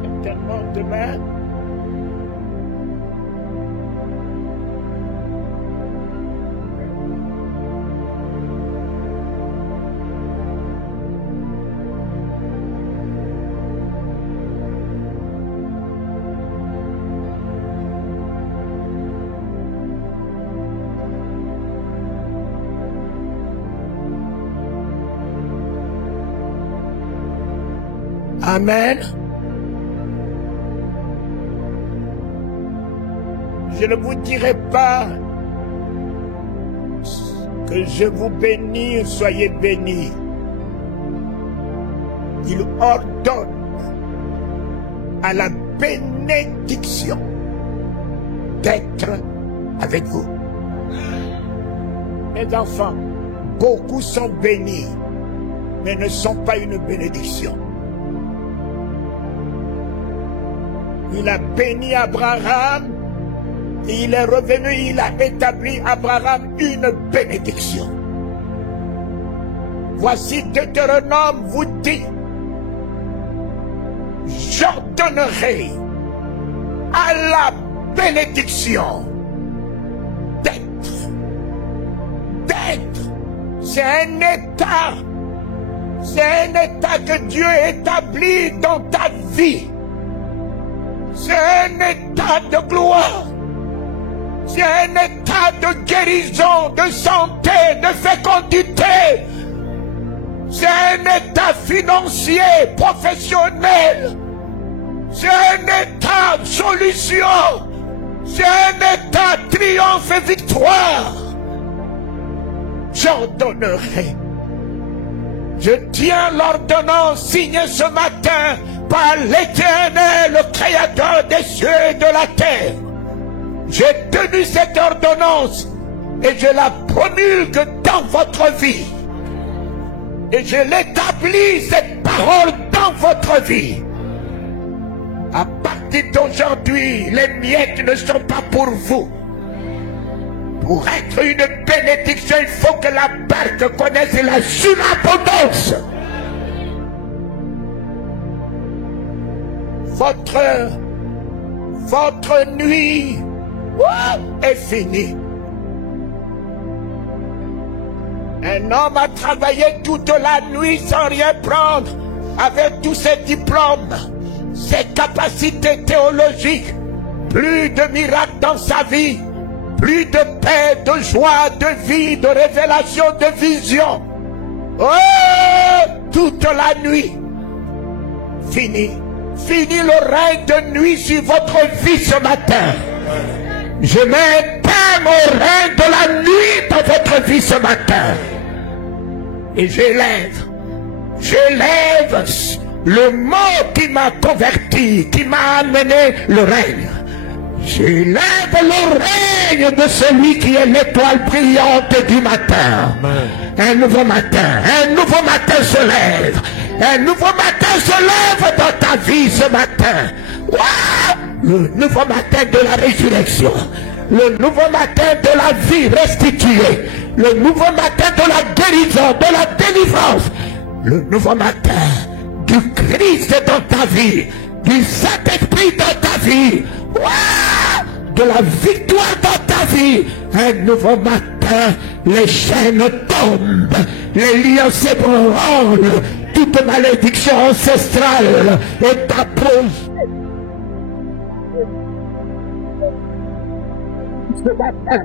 certainement demain. Amen. Je ne vous dirai pas que je vous bénis, soyez bénis. Il ordonne à la bénédiction d'être avec vous. Mes enfants, beaucoup sont bénis, mais ne sont pas une bénédiction. Il a béni Abraham, et il est revenu, il a établi Abraham une bénédiction. Voici Deutéronome vous dit, j'ordonnerai à la bénédiction d'être. C'est un état. C'est un état que Dieu établit dans ta vie. C'est un état de gloire. C'est un état de guérison, de santé, de fécondité. C'est un état financier, professionnel. C'est un état de solution. C'est un état de triomphe et victoire. J'ordonnerai. Je tiens l'ordonnance signée ce matin par l'Éternel, le Créateur des cieux et de la terre. J'ai tenu cette ordonnance et je la promulgue dans votre vie. Et je l'établis, cette parole, dans votre vie. À partir d'aujourd'hui, les miettes ne sont pas pour vous. Pour être une bénédiction, il faut que la barque connaisse la surabondance. Votre nuit est finie. Un homme a travaillé toute la nuit sans rien prendre, avec tous ses diplômes, ses capacités théologiques, plus de miracles dans sa vie, plus de paix, de joie, de vie, de révélation, de vision. Oh, toute la nuit. Fini. Fini le règne de nuit sur votre vie ce matin. Je mets un terme au règne de la nuit dans votre vie ce matin. Et j'élève le mot qui m'a converti, qui m'a amené le règne. J'élève le règne de celui qui est l'étoile brillante du matin. Un nouveau matin se lève. Un nouveau matin se lève dans ta vie ce matin. Wow! Le nouveau matin de la résurrection. Le nouveau matin de la vie restituée. Le nouveau matin de la guérison, de la délivrance. Le nouveau matin du Christ dans ta vie. Du Saint-Esprit dans ta vie. Wow! De la victoire dans ta vie. Un nouveau matin, les chaînes tombent. Les liens s'ébranlent. Toute malédiction ancestrale est approche. Ce matin,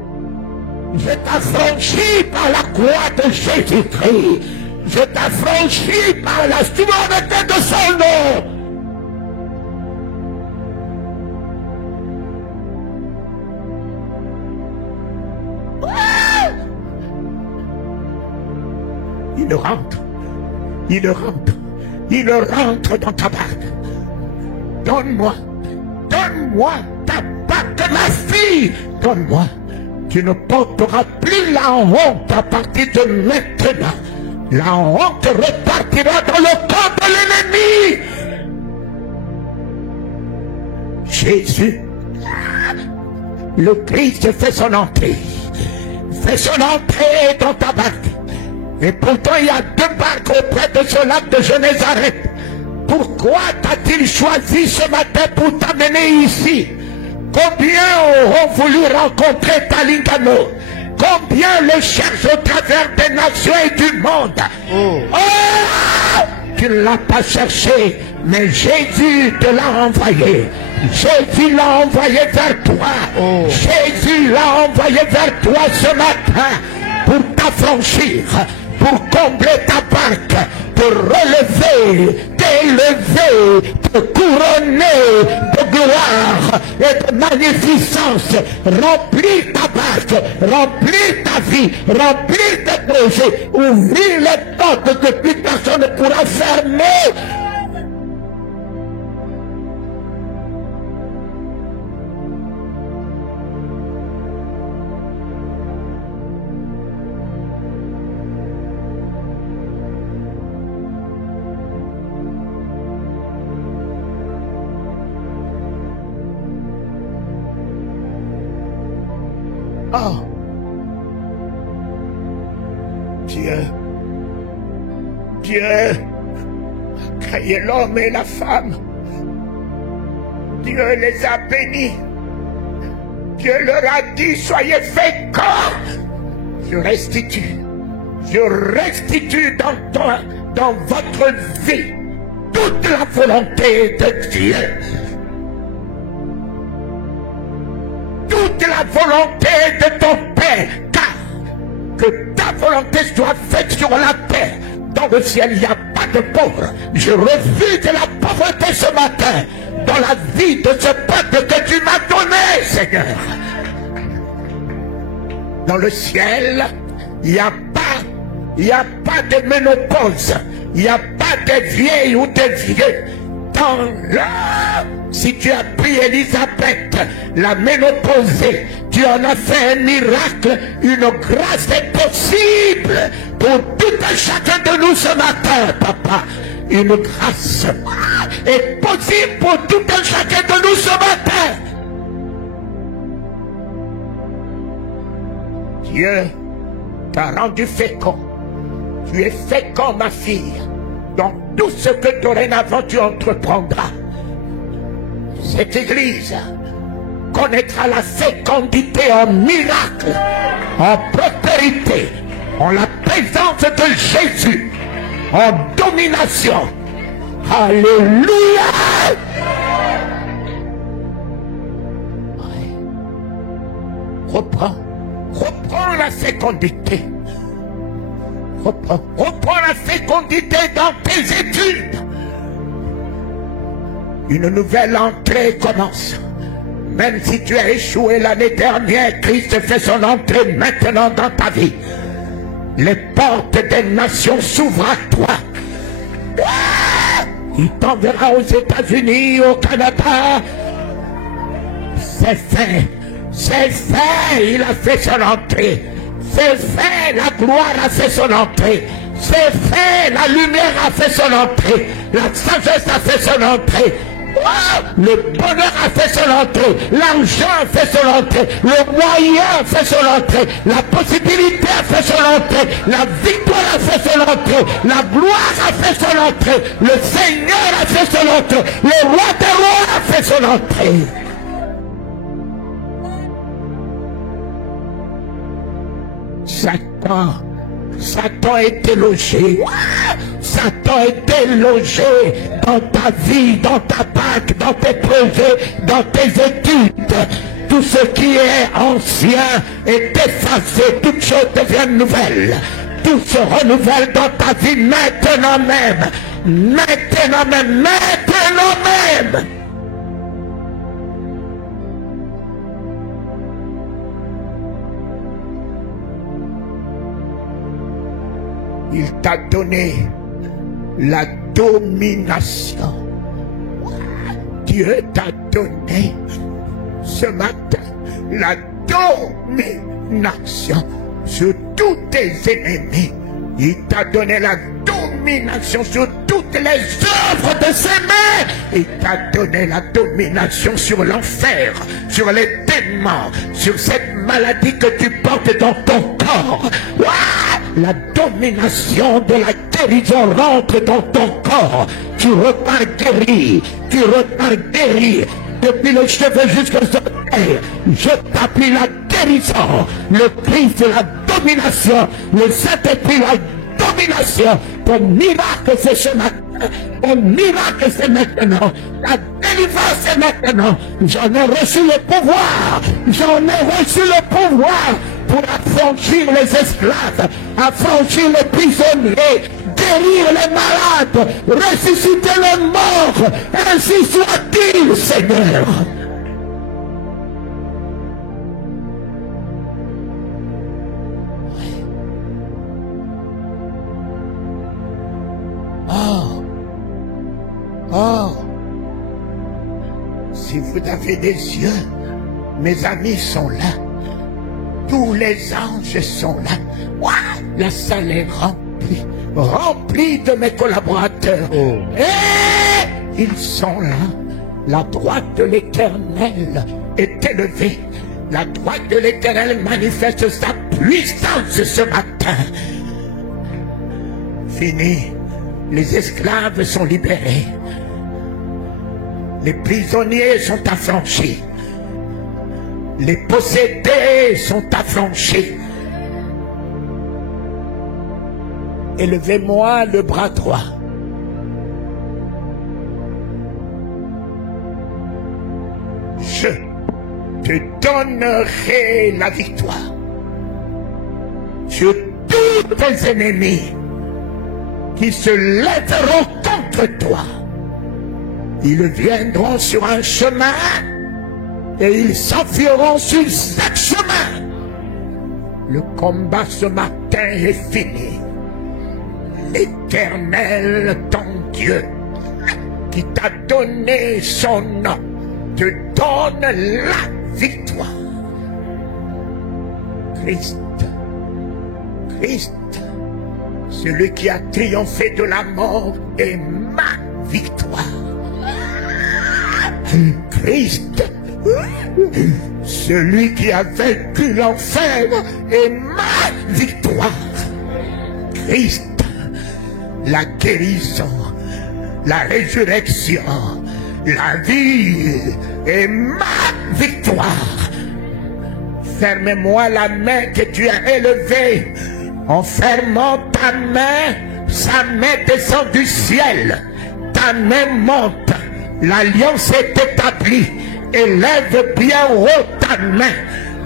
je t'affranchis par la croix de Jésus-Christ. Je t'affranchis par la souveraineté de son nom. Il rentre dans ta barque. Donne-moi ta barque, ma fille. Donne-moi. Tu ne porteras plus la honte à partir de maintenant. La honte repartira dans le camp de l'ennemi. Jésus, le Christ fait son entrée. Fait son entrée dans ta barque. Et pourtant il y a 2 barques auprès de ce lac de Génézareth. Pourquoi t'a-t-il choisi ce matin pour t'amener ici? Combien auront voulu rencontrer Talingano? Combien le cherchent au travers des nations et du monde? Oh, tu ne l'as pas cherché, mais Jésus te l'a envoyé. Jésus l'a envoyé vers toi. Oh. Jésus l'a envoyé vers toi ce matin pour t'affranchir, pour combler ta barque, pour relever, t'élever, te couronner de gloire et de magnificence. Remplis ta barque, remplis ta vie, remplis tes projets, ouvrir les portes que plus personne ne pourra fermer. Oh, Dieu a créé l'homme et la femme. Dieu les a bénis. Dieu leur a dit, soyez féconds. Je restitue dans votre vie toute la volonté de Dieu. Toute la volonté de ton Père, car que ta volonté soit faite sur la terre. Dans le ciel, il n'y a pas de pauvres. Je refuse la pauvreté ce matin dans la vie de ce peuple que tu m'as donné, Seigneur. Dans le ciel, il n'y a pas de ménopause. Il n'y a pas de vieilles ou de vieux. Si tu as pris Élisabeth, la ménopausée, tu en as fait un miracle, une grâce est possible pour tout un chacun de nous ce matin, papa. Une grâce est possible pour tout un chacun de nous ce matin. Dieu t'a rendu fécond. Tu es fécond, ma fille, dans tout ce que dorénavant tu entreprendras. Cette église connaîtra la fécondité en miracles, en prospérité, en la présence de Jésus, en domination. Alléluia! Reprends la fécondité. Reprends la fécondité dans tes études. Une nouvelle entrée commence. Même si tu as échoué l'année dernière, Christ fait son entrée maintenant dans ta vie. Les portes des nations s'ouvrent à toi. Il t'enverra aux États-Unis, au Canada. C'est fait. C'est fait. Il a fait son entrée. C'est fait. La gloire a fait son entrée. C'est fait. La lumière a fait son entrée. La sagesse a fait son entrée. Le bonheur a fait son entrée, l'argent a fait son entrée, le moyen a fait son entrée, la possibilité a fait son entrée, la victoire a fait son entrée, la gloire a fait son entrée, le Seigneur a fait son entrée, le roi des rois a fait son entrée. Satan est délogé. Satan est délogé dans ta vie, dans ta bac, dans tes projets, dans tes études. Tout ce qui est ancien est effacé. Toutes choses deviennent nouvelles. Tout se renouvelle dans ta vie maintenant même. Maintenant même. Maintenant même. Il t'a donné la domination. Dieu t'a donné ce matin la domination sur tous tes ennemis. Il t'a donné la domination sur toutes les œuvres de ses mains. Il t'a donné la domination sur l'enfer, sur les démons, sur cette maladie que tu portes dans ton corps. La domination de la guérison rentre dans ton corps. Tu repars guéri. Tu repars guéri. Depuis les cheveux jusqu'aux oreilles, je t'appuie la guérison. Le Christ, la domination. Le Saint-Esprit, la domination. Ton miracle, c'est ce matin. Ton miracle, c'est maintenant. La délivrance, c'est maintenant. J'en ai reçu le pouvoir. J'en ai reçu le pouvoir pour affranchir les esclaves, affranchir les prisonniers, guérir les malades, ressusciter les morts. Ainsi soit-il, Seigneur. Si vous avez des yeux, mes amis sont là. Tous les anges sont là. La salle est remplie de mes collaborateurs. Et ils sont là. La droite de l'Éternel est élevée. La droite de l'Éternel manifeste sa puissance ce matin. Fini. Les esclaves sont libérés. Les prisonniers sont affranchis. Les possédés sont affranchis. Élevez-moi le bras droit. Je te donnerai la victoire sur tous tes ennemis qui se lèveront contre toi. Ils viendront sur un chemin et ils s'enfuiront sur 7 chemins. Le combat ce matin est fini. L'Éternel, ton Dieu, qui t'a donné son nom, te donne la victoire. Christ, celui qui a triomphé de la mort est ma victoire. Christ, celui qui a vaincu l'enfer est ma victoire. Christ, la guérison, la résurrection, la vie est ma victoire. Ferme-moi la main que tu as élevée. En fermant ta main, sa main descend du ciel. Ta main monte. L'alliance est établie. Élève bien haut ta main.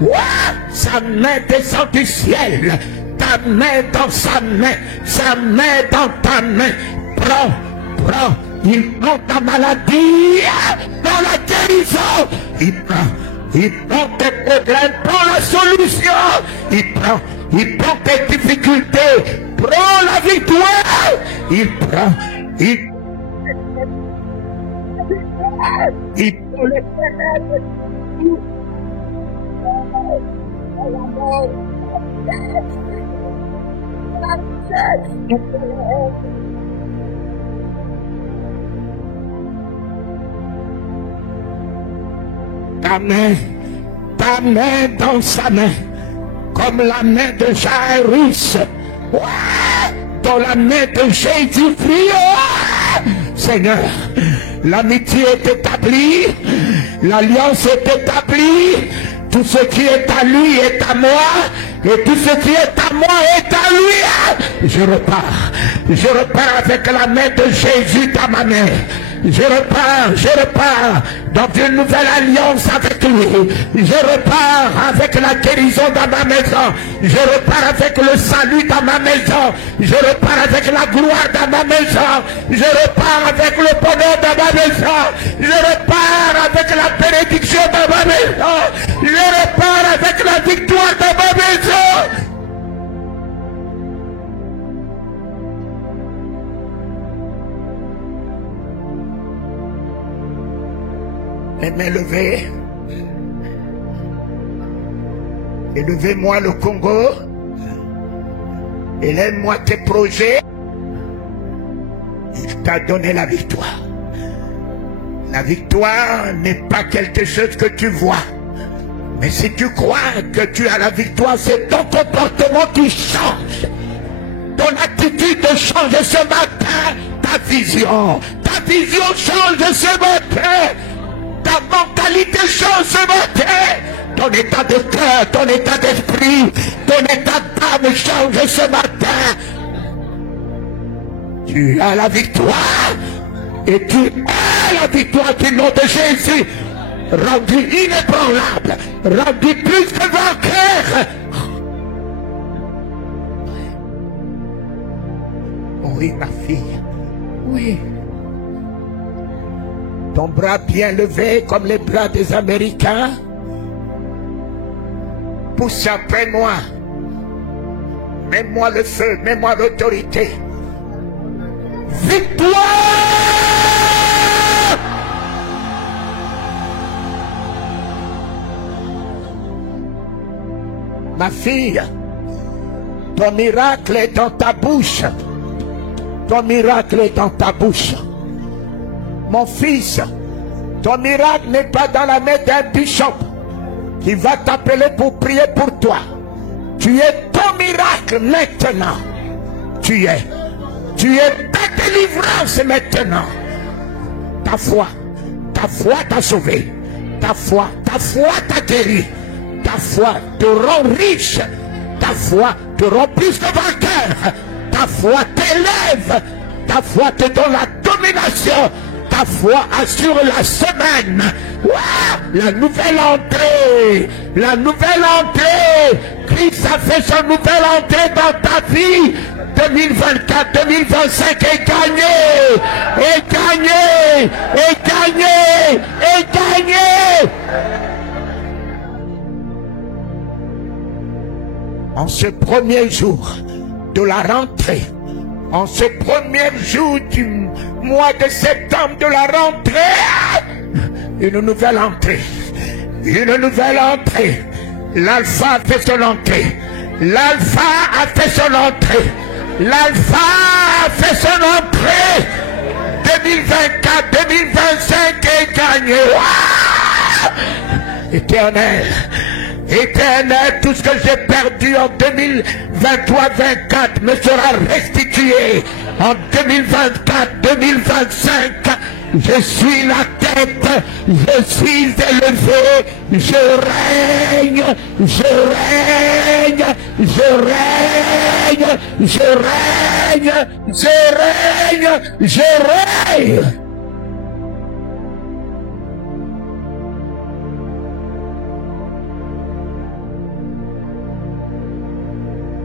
Ouah, sa main descend du ciel. Ta main dans sa main. Sa main dans ta main. Prends. Il prend ta maladie dans la guérison. Il prend tes problèmes, prend la solution. Il prend tes difficultés, prend la victoire. Il prend le ta main dans sa main, comme la main de Jairus, dans la main de Jésus-Christ. Seigneur, l'amitié est établie, l'alliance est établie, tout ce qui est à lui est à moi, et tout ce qui est à moi est à lui. Je repars avec la main de Jésus dans ma main. Je repars dans une nouvelle alliance avec lui. Je repars avec la guérison dans ma maison. Je repars avec le salut dans ma maison. Je repars avec la gloire dans ma maison. Je repars avec le bonheur dans ma maison. Je repars avec la bénédiction dans ma maison. Je repars avec la victoire dans ma maison. Les mains levées. Élevez-moi le Congo. Élève-moi tes projets. Il t'a donné la victoire. La victoire n'est pas quelque chose que tu vois. Mais si tu crois que tu as la victoire, c'est ton comportement qui change. Ton attitude change ce matin. Ta vision change ce matin. Ta mentalité change ce matin. Ton état de cœur, ton état d'esprit, ton état d'âme change ce matin. Tu as la victoire. Et tu as la victoire du nom de Jésus. Rendu inébranlable. Rendu plus que vainqueur. Oui, ma fille. Oui. Ton bras bien levé comme les bras des Américains. Pousse après moi. Mets-moi le feu, mets-moi l'autorité. Victoire! Ma fille, ton miracle est dans ta bouche. Ton miracle est dans ta bouche. Mon fils, ton miracle n'est pas dans la main d'un bishop. qui va t'appeler pour prier pour toi. Tu es ton miracle maintenant. Tu es ta délivrance maintenant. Ta foi t'a sauvé. Ta foi t'a guéri. Ta foi te rend riche. Ta foi te rend plus de vainqueur. Ta foi t'élève. Ta foi te donne la domination. Ta foi assure la semaine. Wow, la nouvelle entrée. La nouvelle entrée. Christ a fait sa nouvelle entrée dans ta vie. 2024, 2025 est gagné. Est gagné. Est gagné. Est gagné. En ce premier jour de la rentrée, en ce premier jour du mois de septembre de la rentrée, une nouvelle entrée, une nouvelle entrée. L'alpha a fait son entrée, l'alpha a fait son entrée, l'alpha a fait son entrée. 2024, 2025 est gagné. Wow! Éternel, éternel, tout ce que j'ai perdu en 2023-24 me sera restitué en 2024-2025. Je suis la tête, je suis élevé, je règne, je règne, je règne, je règne, je règne, je règne.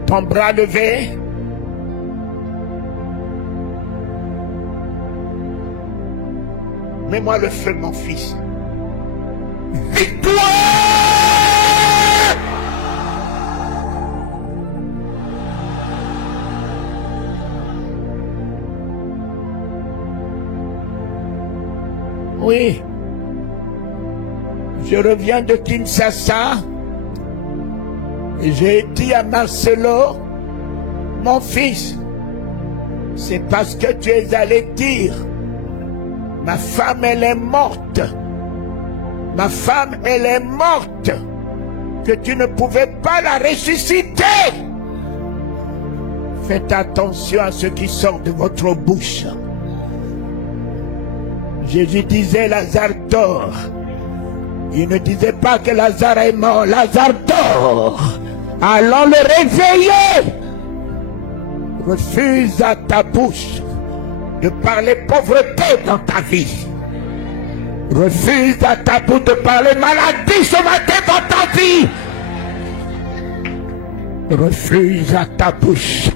Ton bras levé. Mets-moi le feu, mon fils. Victoire! Oui. Je reviens de Kinshasa. Et j'ai dit à Marcelo, mon fils, c'est parce que tu es allé dire, ma femme elle est morte, ma femme elle est morte, que tu ne pouvais pas la ressusciter. Faites attention à ce qui sort de votre bouche. Jésus disait Lazare dort. Il ne disait pas que Lazare est mort. Lazare dort. Allons le réveiller. Refuse à ta bouche de parler pauvreté dans ta vie. Refuse à ta bouche de parler maladie ce matin dans ta vie. Refuse à ta bouche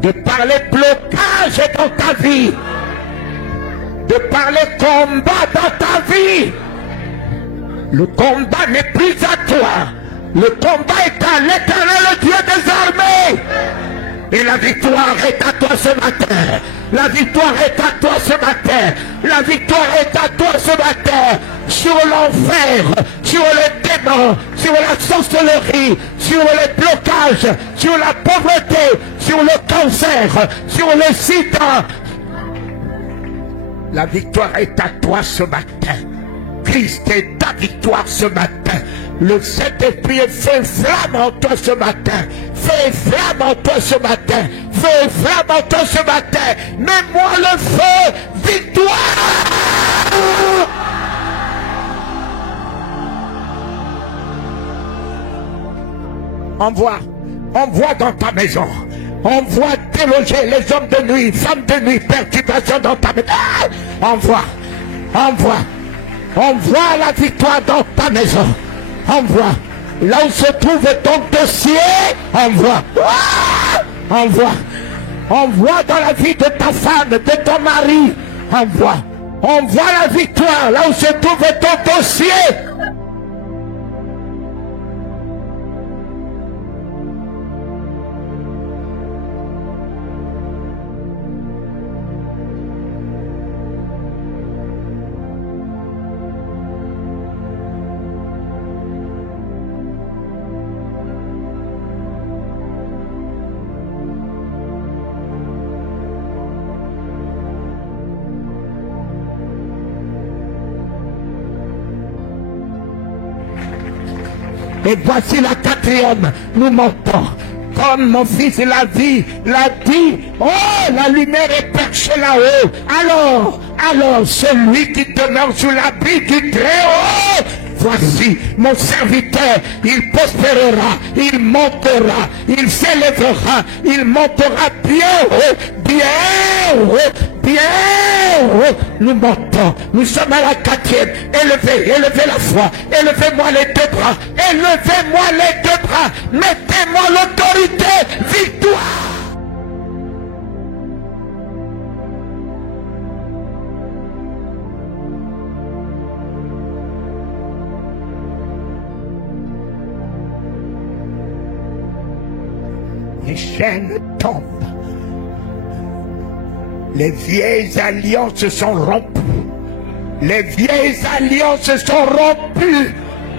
de parler blocage dans ta vie. De parler combat dans ta vie. Le combat n'est plus à toi. Le combat est à l'Éternel, le Dieu des armées. Et la victoire est à toi ce matin. La victoire est à toi ce matin. La victoire est à toi ce matin. Sur l'enfer, sur les démons, sur la sorcellerie, sur les blocages, sur la pauvreté, sur le cancer, sur le sida. La victoire est à toi ce matin. Christ est ta victoire ce matin. Le Saint-Esprit est fait flamme en toi ce matin. Fait flamme en toi ce matin. Fait flamme en toi ce matin. Mets-moi le feu. Victoire! Envoie dans ta maison. Envoie déloger les hommes de nuit, femmes de nuit, perturbation dans ta maison. Envoie la victoire dans ta maison. Envoie. Là où se trouve ton dossier, envoie dans la vie de ta femme, de ton mari. Envoie la victoire là où se trouve ton dossier. Et voici la quatrième, nous montons. Comme mon fils l'a dit, oh, la lumière est perchée là-haut. Alors, celui qui demeure sous l'abri du Très-Haut, voici mon serviteur, il prospérera, il montera, il s'élèvera, il montera bien haut, bien haut, bien haut. Nous montons, nous sommes à la quatrième. Élevez la foi, élevez-moi les deux bras, élevez-moi les deux bras, mettez-moi l'autorité, victoire. Les chaînes tombent. Les vieilles alliances sont rompues. Les vieilles alliances sont rompues.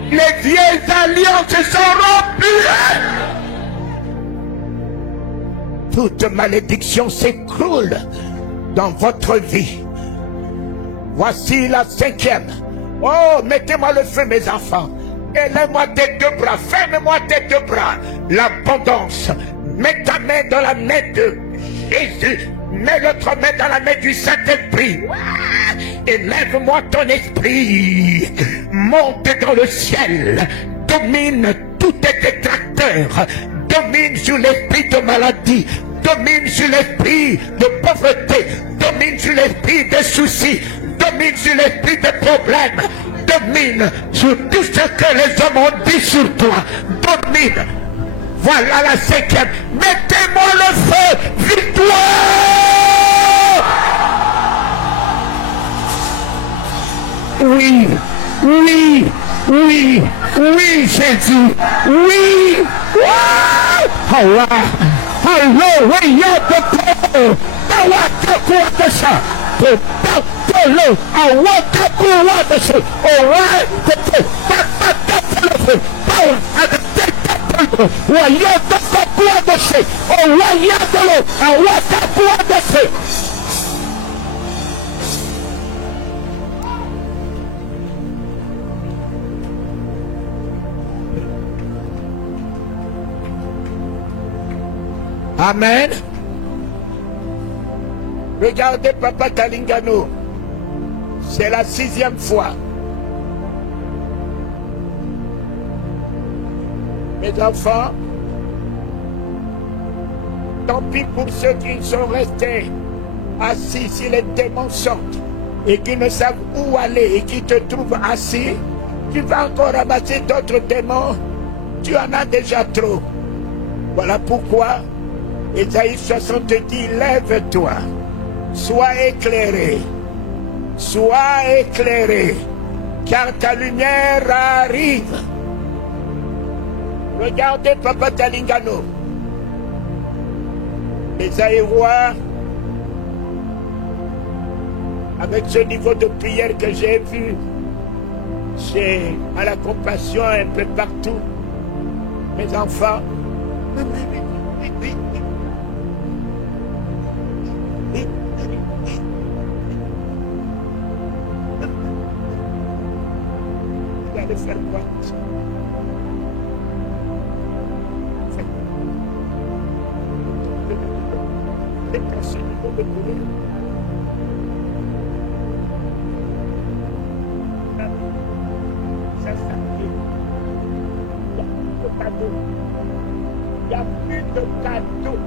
Les vieilles alliances sont rompues. Toute malédiction s'écroule dans votre vie. Voici la cinquième. Oh, mettez-moi le feu, mes enfants. Élève-moi tes deux bras. Ferme-moi tes deux bras. L'abondance. Mets ta main dans la main de Jésus. Mets l'autre main dans la main du Saint-Esprit. Élève-moi ton esprit. Monte dans le ciel. Domine tous tes détracteurs. Domine sur l'esprit de maladie. Domine sur l'esprit de pauvreté. Domine sur l'esprit de soucis. Domine sur l'esprit de problèmes. Domine sur tout ce que les hommes ont dit sur toi. Domine. Voilà la cinquième. Mettez-moi le feu. Victoire. Oui, oui, oui, oui, Jésus. Oui. Allah. Hallelujah. Amen. Regardez Papa Kalingano. C'est la 6e fois. Mes enfants, tant pis pour ceux qui sont restés assis. Si les démons sortent et qui ne savent où aller et qui te trouvent assis, tu vas encore ramasser d'autres démons. Tu en as déjà trop. Voilà pourquoi Ésaïe 60 dit, lève-toi, sois éclairé, car ta lumière arrive. Regardez Papa Kalingano. Ésaïe voit, avec ce niveau de prière que j'ai vu à la compassion un peu partout, mes enfants, vous allez faire quoi? Ce niveau de prière. Ça s'arrête. Il n'y a plus de cadeau.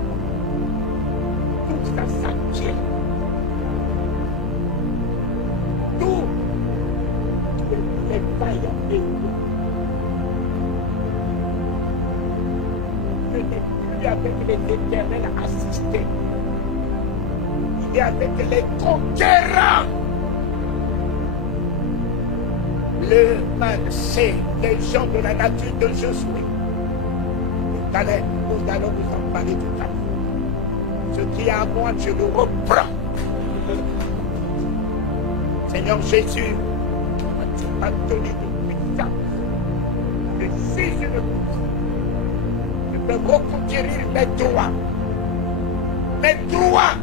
Tout ça s'attire. Tout les païens et tout. Je n'ai plus avec les éternels assistés. Il est avec les conquérants. Le mal, c'est les gens de la nature de Josué. Nous allons vous en parler tout à l'heure. Ce qui est à moi, je le reprends. Seigneur Jésus, tu m'as donné de puissance. Et si je le fais, je peux reconquérir mes droits. Mes droits.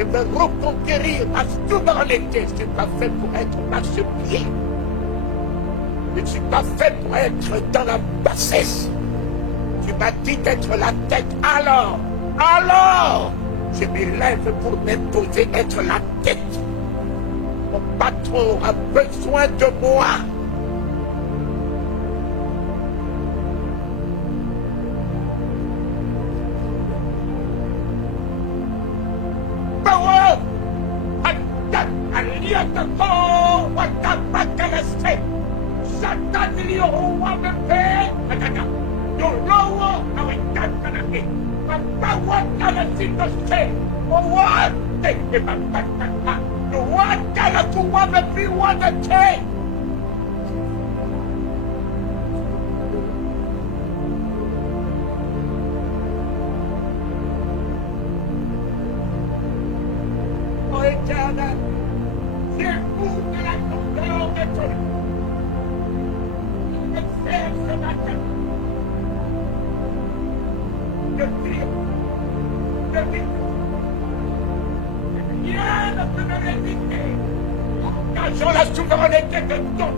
Je veux reconquérir ma souveraineté. Ce n'est pas fait pour être marchepied. Je ne suis pas fait pour être dans la bassesse. Tu m'as dit d'être la tête. Alors, je m'élève pour m'imposer être la tête. Mon patron a besoin de moi. La souveraineté de Dieu.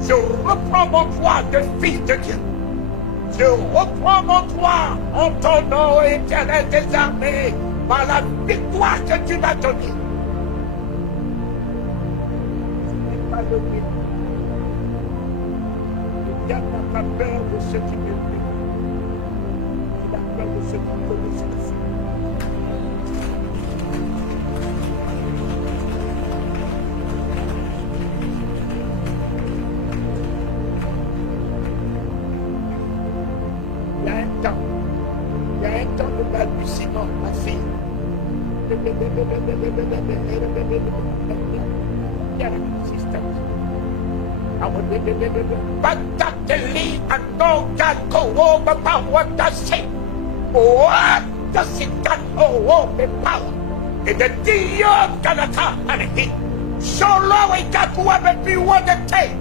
Je reprends mon droit de fils de Dieu. Je reprends mon droit en ton nom, Éternel des armées, par la victoire que tu m'as donnée. Je n'ai pas de vie. Le diable n'a pas peur de ceux qui me tuent. Il a peur de ceux qui connaissent le feu. Il y a un temps de balbutiement, ma fille. Il y a la consistance. Batateli and no can go over about what does say. What does it can go over power? In the Dio Canada and he. So long we got whoever be what the take.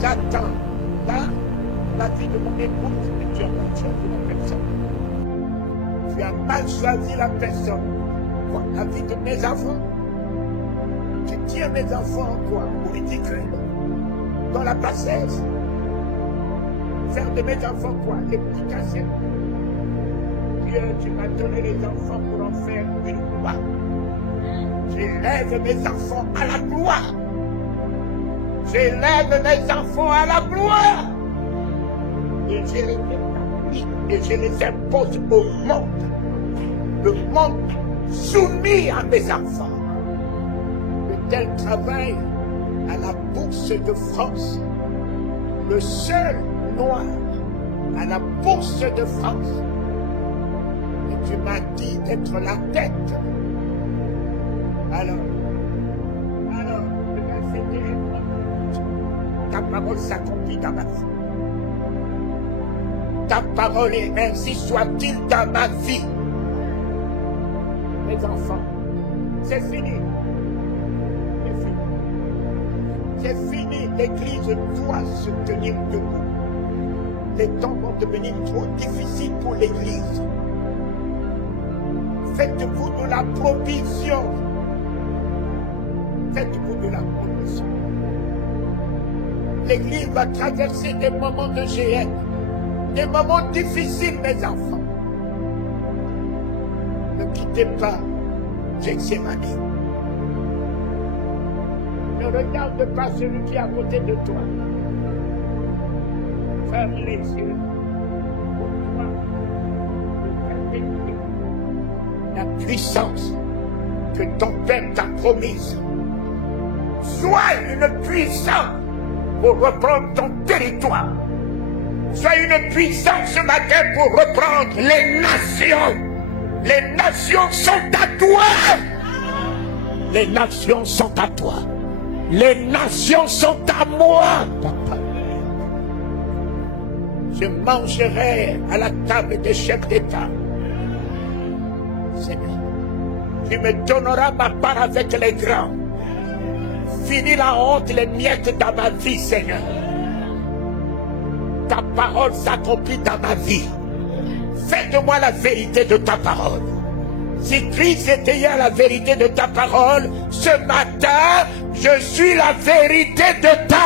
J'attends. Là, la vie de mon épouse, mais tu as mal choisi la personne. Tu as mal choisi la personne. Quoi, la vie de mes enfants? Tu tiens mes enfants en quoi? Au ridicule? Dans la bassesse? Faire de mes enfants quoi? Les petits cassés? Dieu, tu m'as donné les enfants pour en faire une gloire. J'élève mes enfants à la gloire. J'élève mes enfants à la gloire. Et je les établis et je les impose au monde. Le monde soumis à mes enfants. Le tel travail à la Bourse de France. Le seul noir à la Bourse de France. Et tu m'as dit d'être la tête. Alors, je vais fêter ta parole s'accomplit dans ma vie. Ta parole est ainsi soit-il dans ma vie. Mes enfants, c'est fini. C'est fini. C'est fini. L'Église doit se tenir debout. Les temps vont devenir trop difficiles pour l'Église. Faites-vous de la provision. Faites-vous de la provision. L'Église va traverser des moments de géhenne, des moments difficiles, mes enfants. Ne quittez pas Gethsémani. Ne regarde pas celui qui est à côté de toi. Ferme les yeux. Pour toi, la puissance que ton Père t'a promise. Sois une puissance pour reprendre ton territoire. Sois une puissance ce matin pour reprendre les nations. Les nations sont à toi. Les nations sont à toi. Les nations sont à moi, papa. Je mangerai à la table des chefs d'État. Seigneur, tu me donneras ma part avec les grands. Finis la honte, les miettes dans ma vie, Seigneur. ta parole s'accomplit dans ma vie. Fais de moi la vérité de ta parole. Si Christ était hier la vérité de ta parole, ce matin, je suis la vérité de ta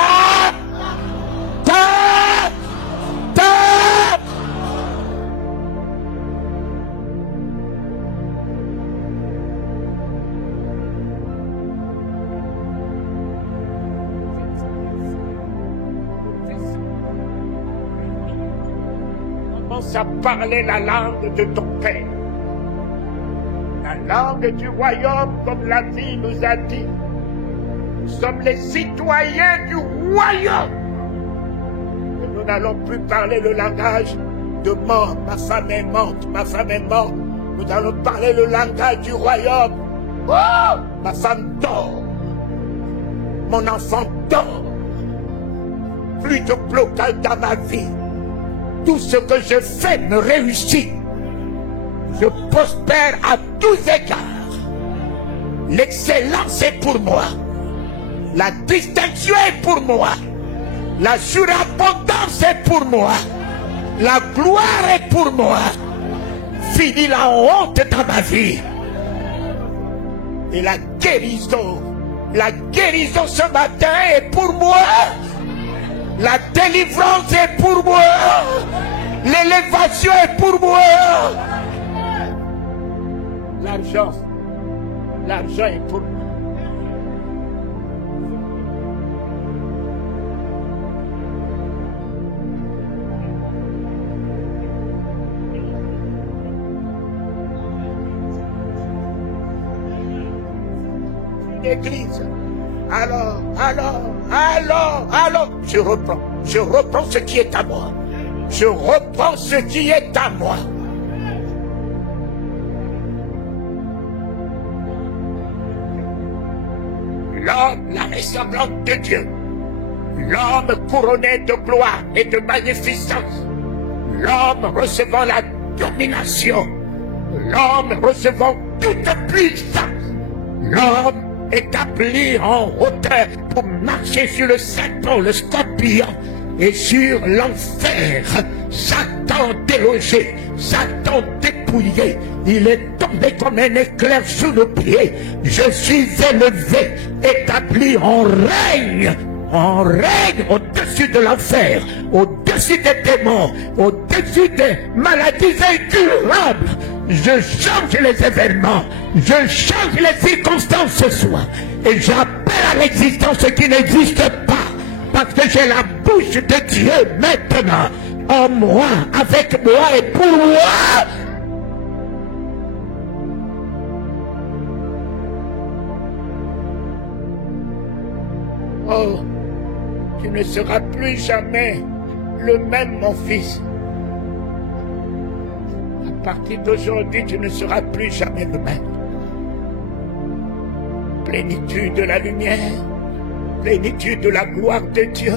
Commence à parler la langue de ton Père. La langue du royaume, comme la vie nous a dit. Nous sommes les citoyens du royaume. Et nous n'allons plus parler le langage de mort. Ma femme est morte, ma femme est morte. Nous allons parler le langage du royaume. Oh, ma femme dort. Mon enfant dort. Plus de blocage dans ma vie. Tout ce que je fais me réussit. Je prospère à tous égards. L'excellence est pour moi. La distinction est pour moi. La surabondance est pour moi. La gloire est pour moi. Fini la honte dans ma vie. Et la guérison ce matin est pour moi. La délivrance est pour moi. L'élévation est pour moi. L'argent est pour moi. Église. Alors, je reprends ce qui est à moi. Je reprends ce qui est à moi. L'homme, la ressemblance de Dieu. L'homme couronné de gloire et de magnificence. L'homme recevant la domination. L'homme recevant toute puissance. L'homme établi en hauteur pour marcher sur le serpent, le scorpion et sur l'enfer. Satan délogé, Satan dépouillé, il est tombé comme un éclair sous nos pieds. Je suis élevé, établi en règne au-dessus de l'enfer, au-dessus des démons, au-dessus des maladies incurables. Je change les événements, je change les circonstances ce soir, et j'appelle à l'existence ce qui n'existe pas, parce que j'ai la bouche de Dieu maintenant, en moi, avec moi et pour moi. Oh, tu ne seras plus jamais le même, mon fils. À partir d'aujourd'hui, tu ne seras plus jamais le même. Plénitude de la lumière, plénitude de la gloire de Dieu,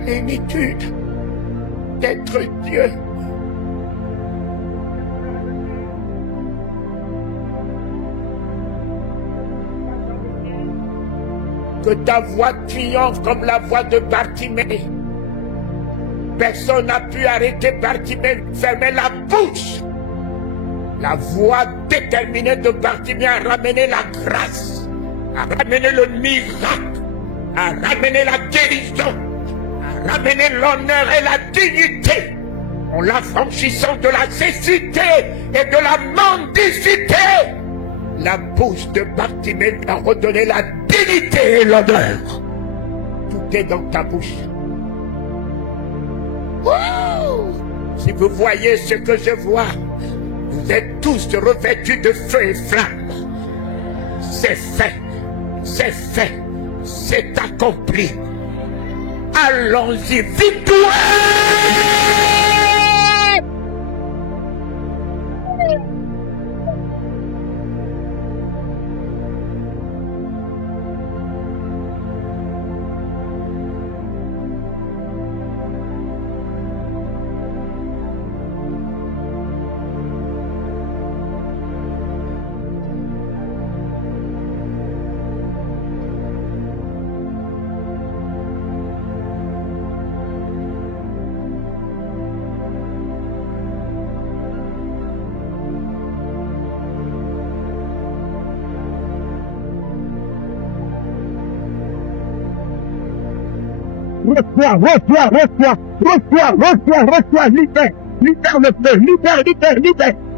plénitude d'être Dieu. Que ta voix triomphe comme la voix de Bartimée. Personne n'a pu arrêter Bartimée, fermer la bouche. La voix déterminée de Bartimée a ramené la grâce, a ramené le miracle, a ramené la guérison, a ramené l'honneur et la dignité, en l'affranchissant de la cécité et de la mendicité. La bouche de Bartimée a redonné la dignité et l'honneur. Tout est dans ta bouche. Oh! Si vous voyez ce que je vois, vous êtes tous revêtus de feu et flamme. C'est fait, c'est accompli. Allons-y, victoire!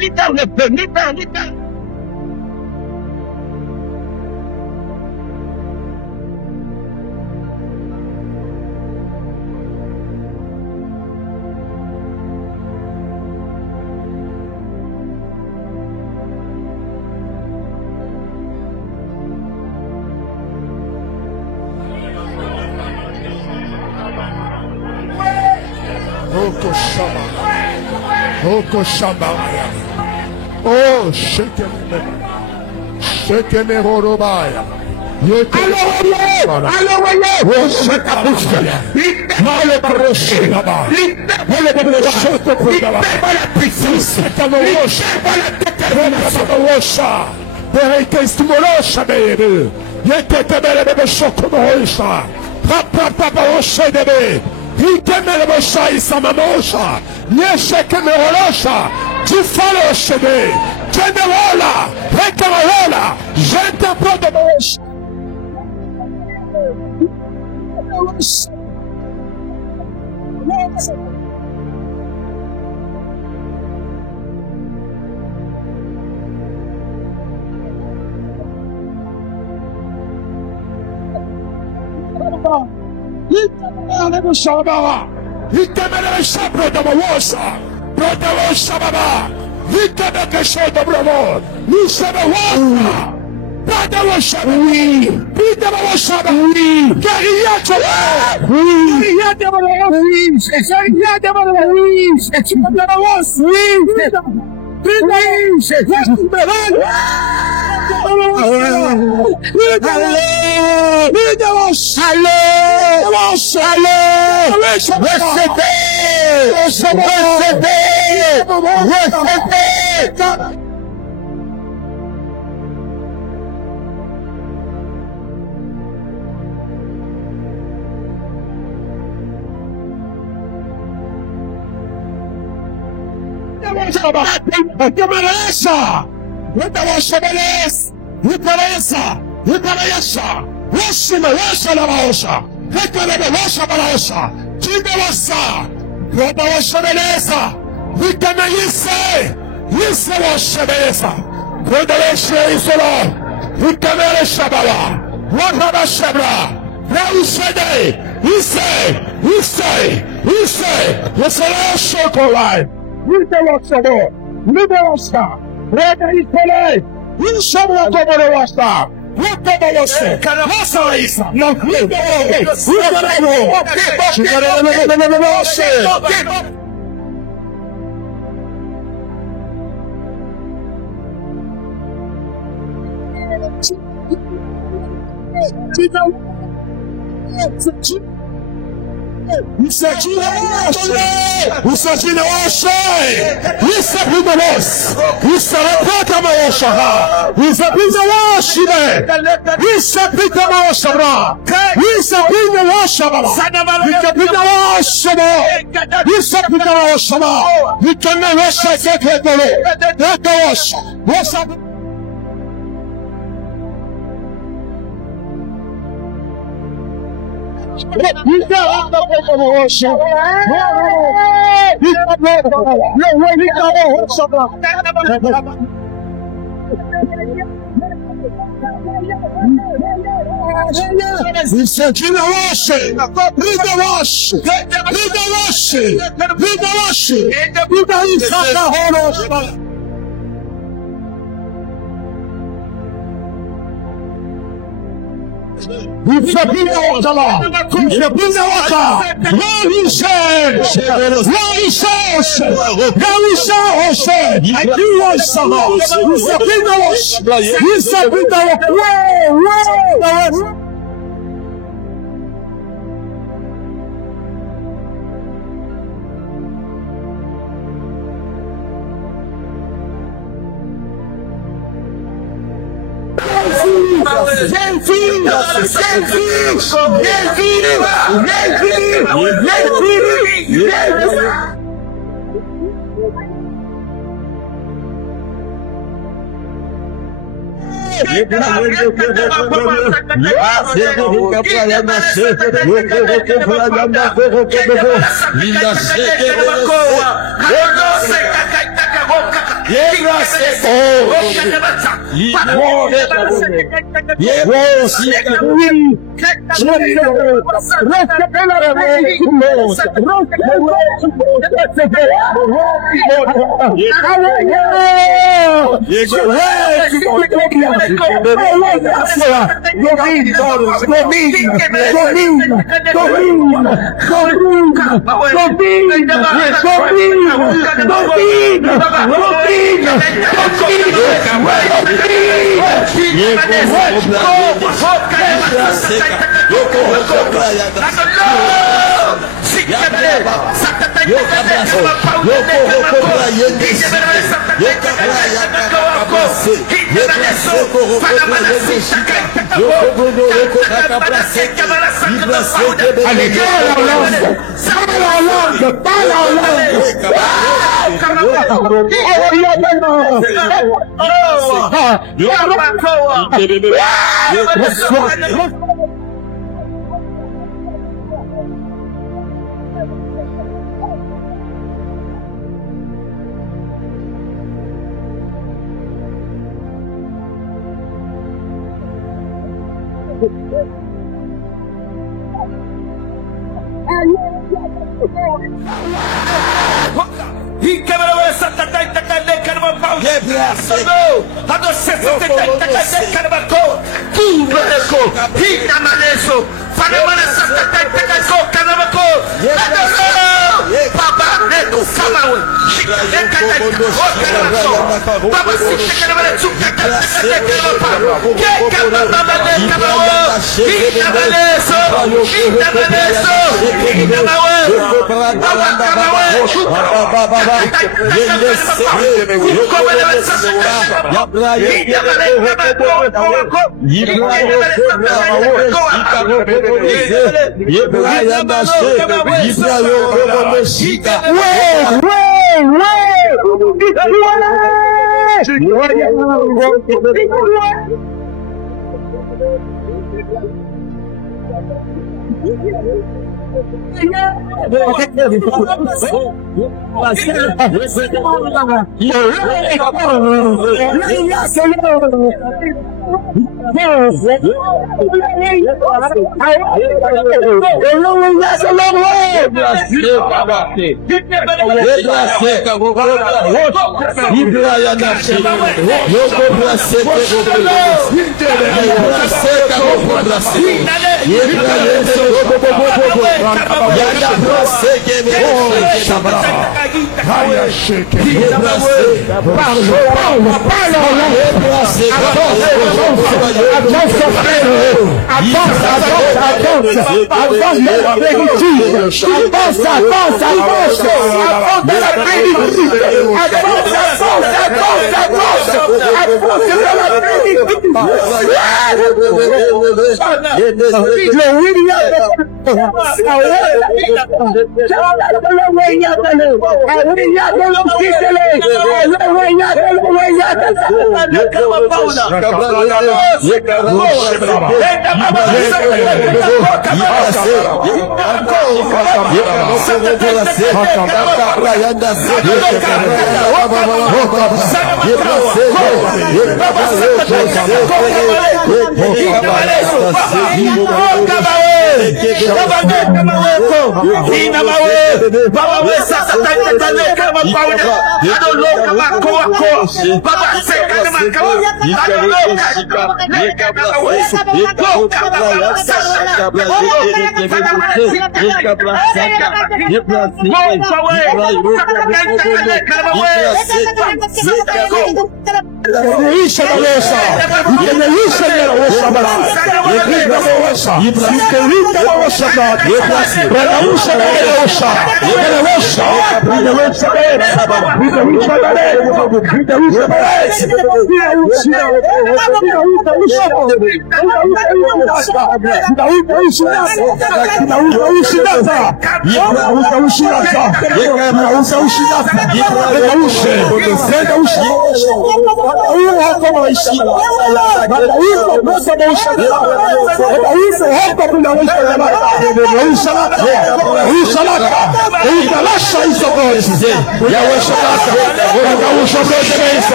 libère le feu, libère le feu. Oh, Shekeme Horobaya.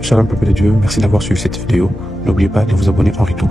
Shalom peuple de Dieu, merci d'avoir suivi cette vidéo. N'oubliez pas de vous abonner en retour.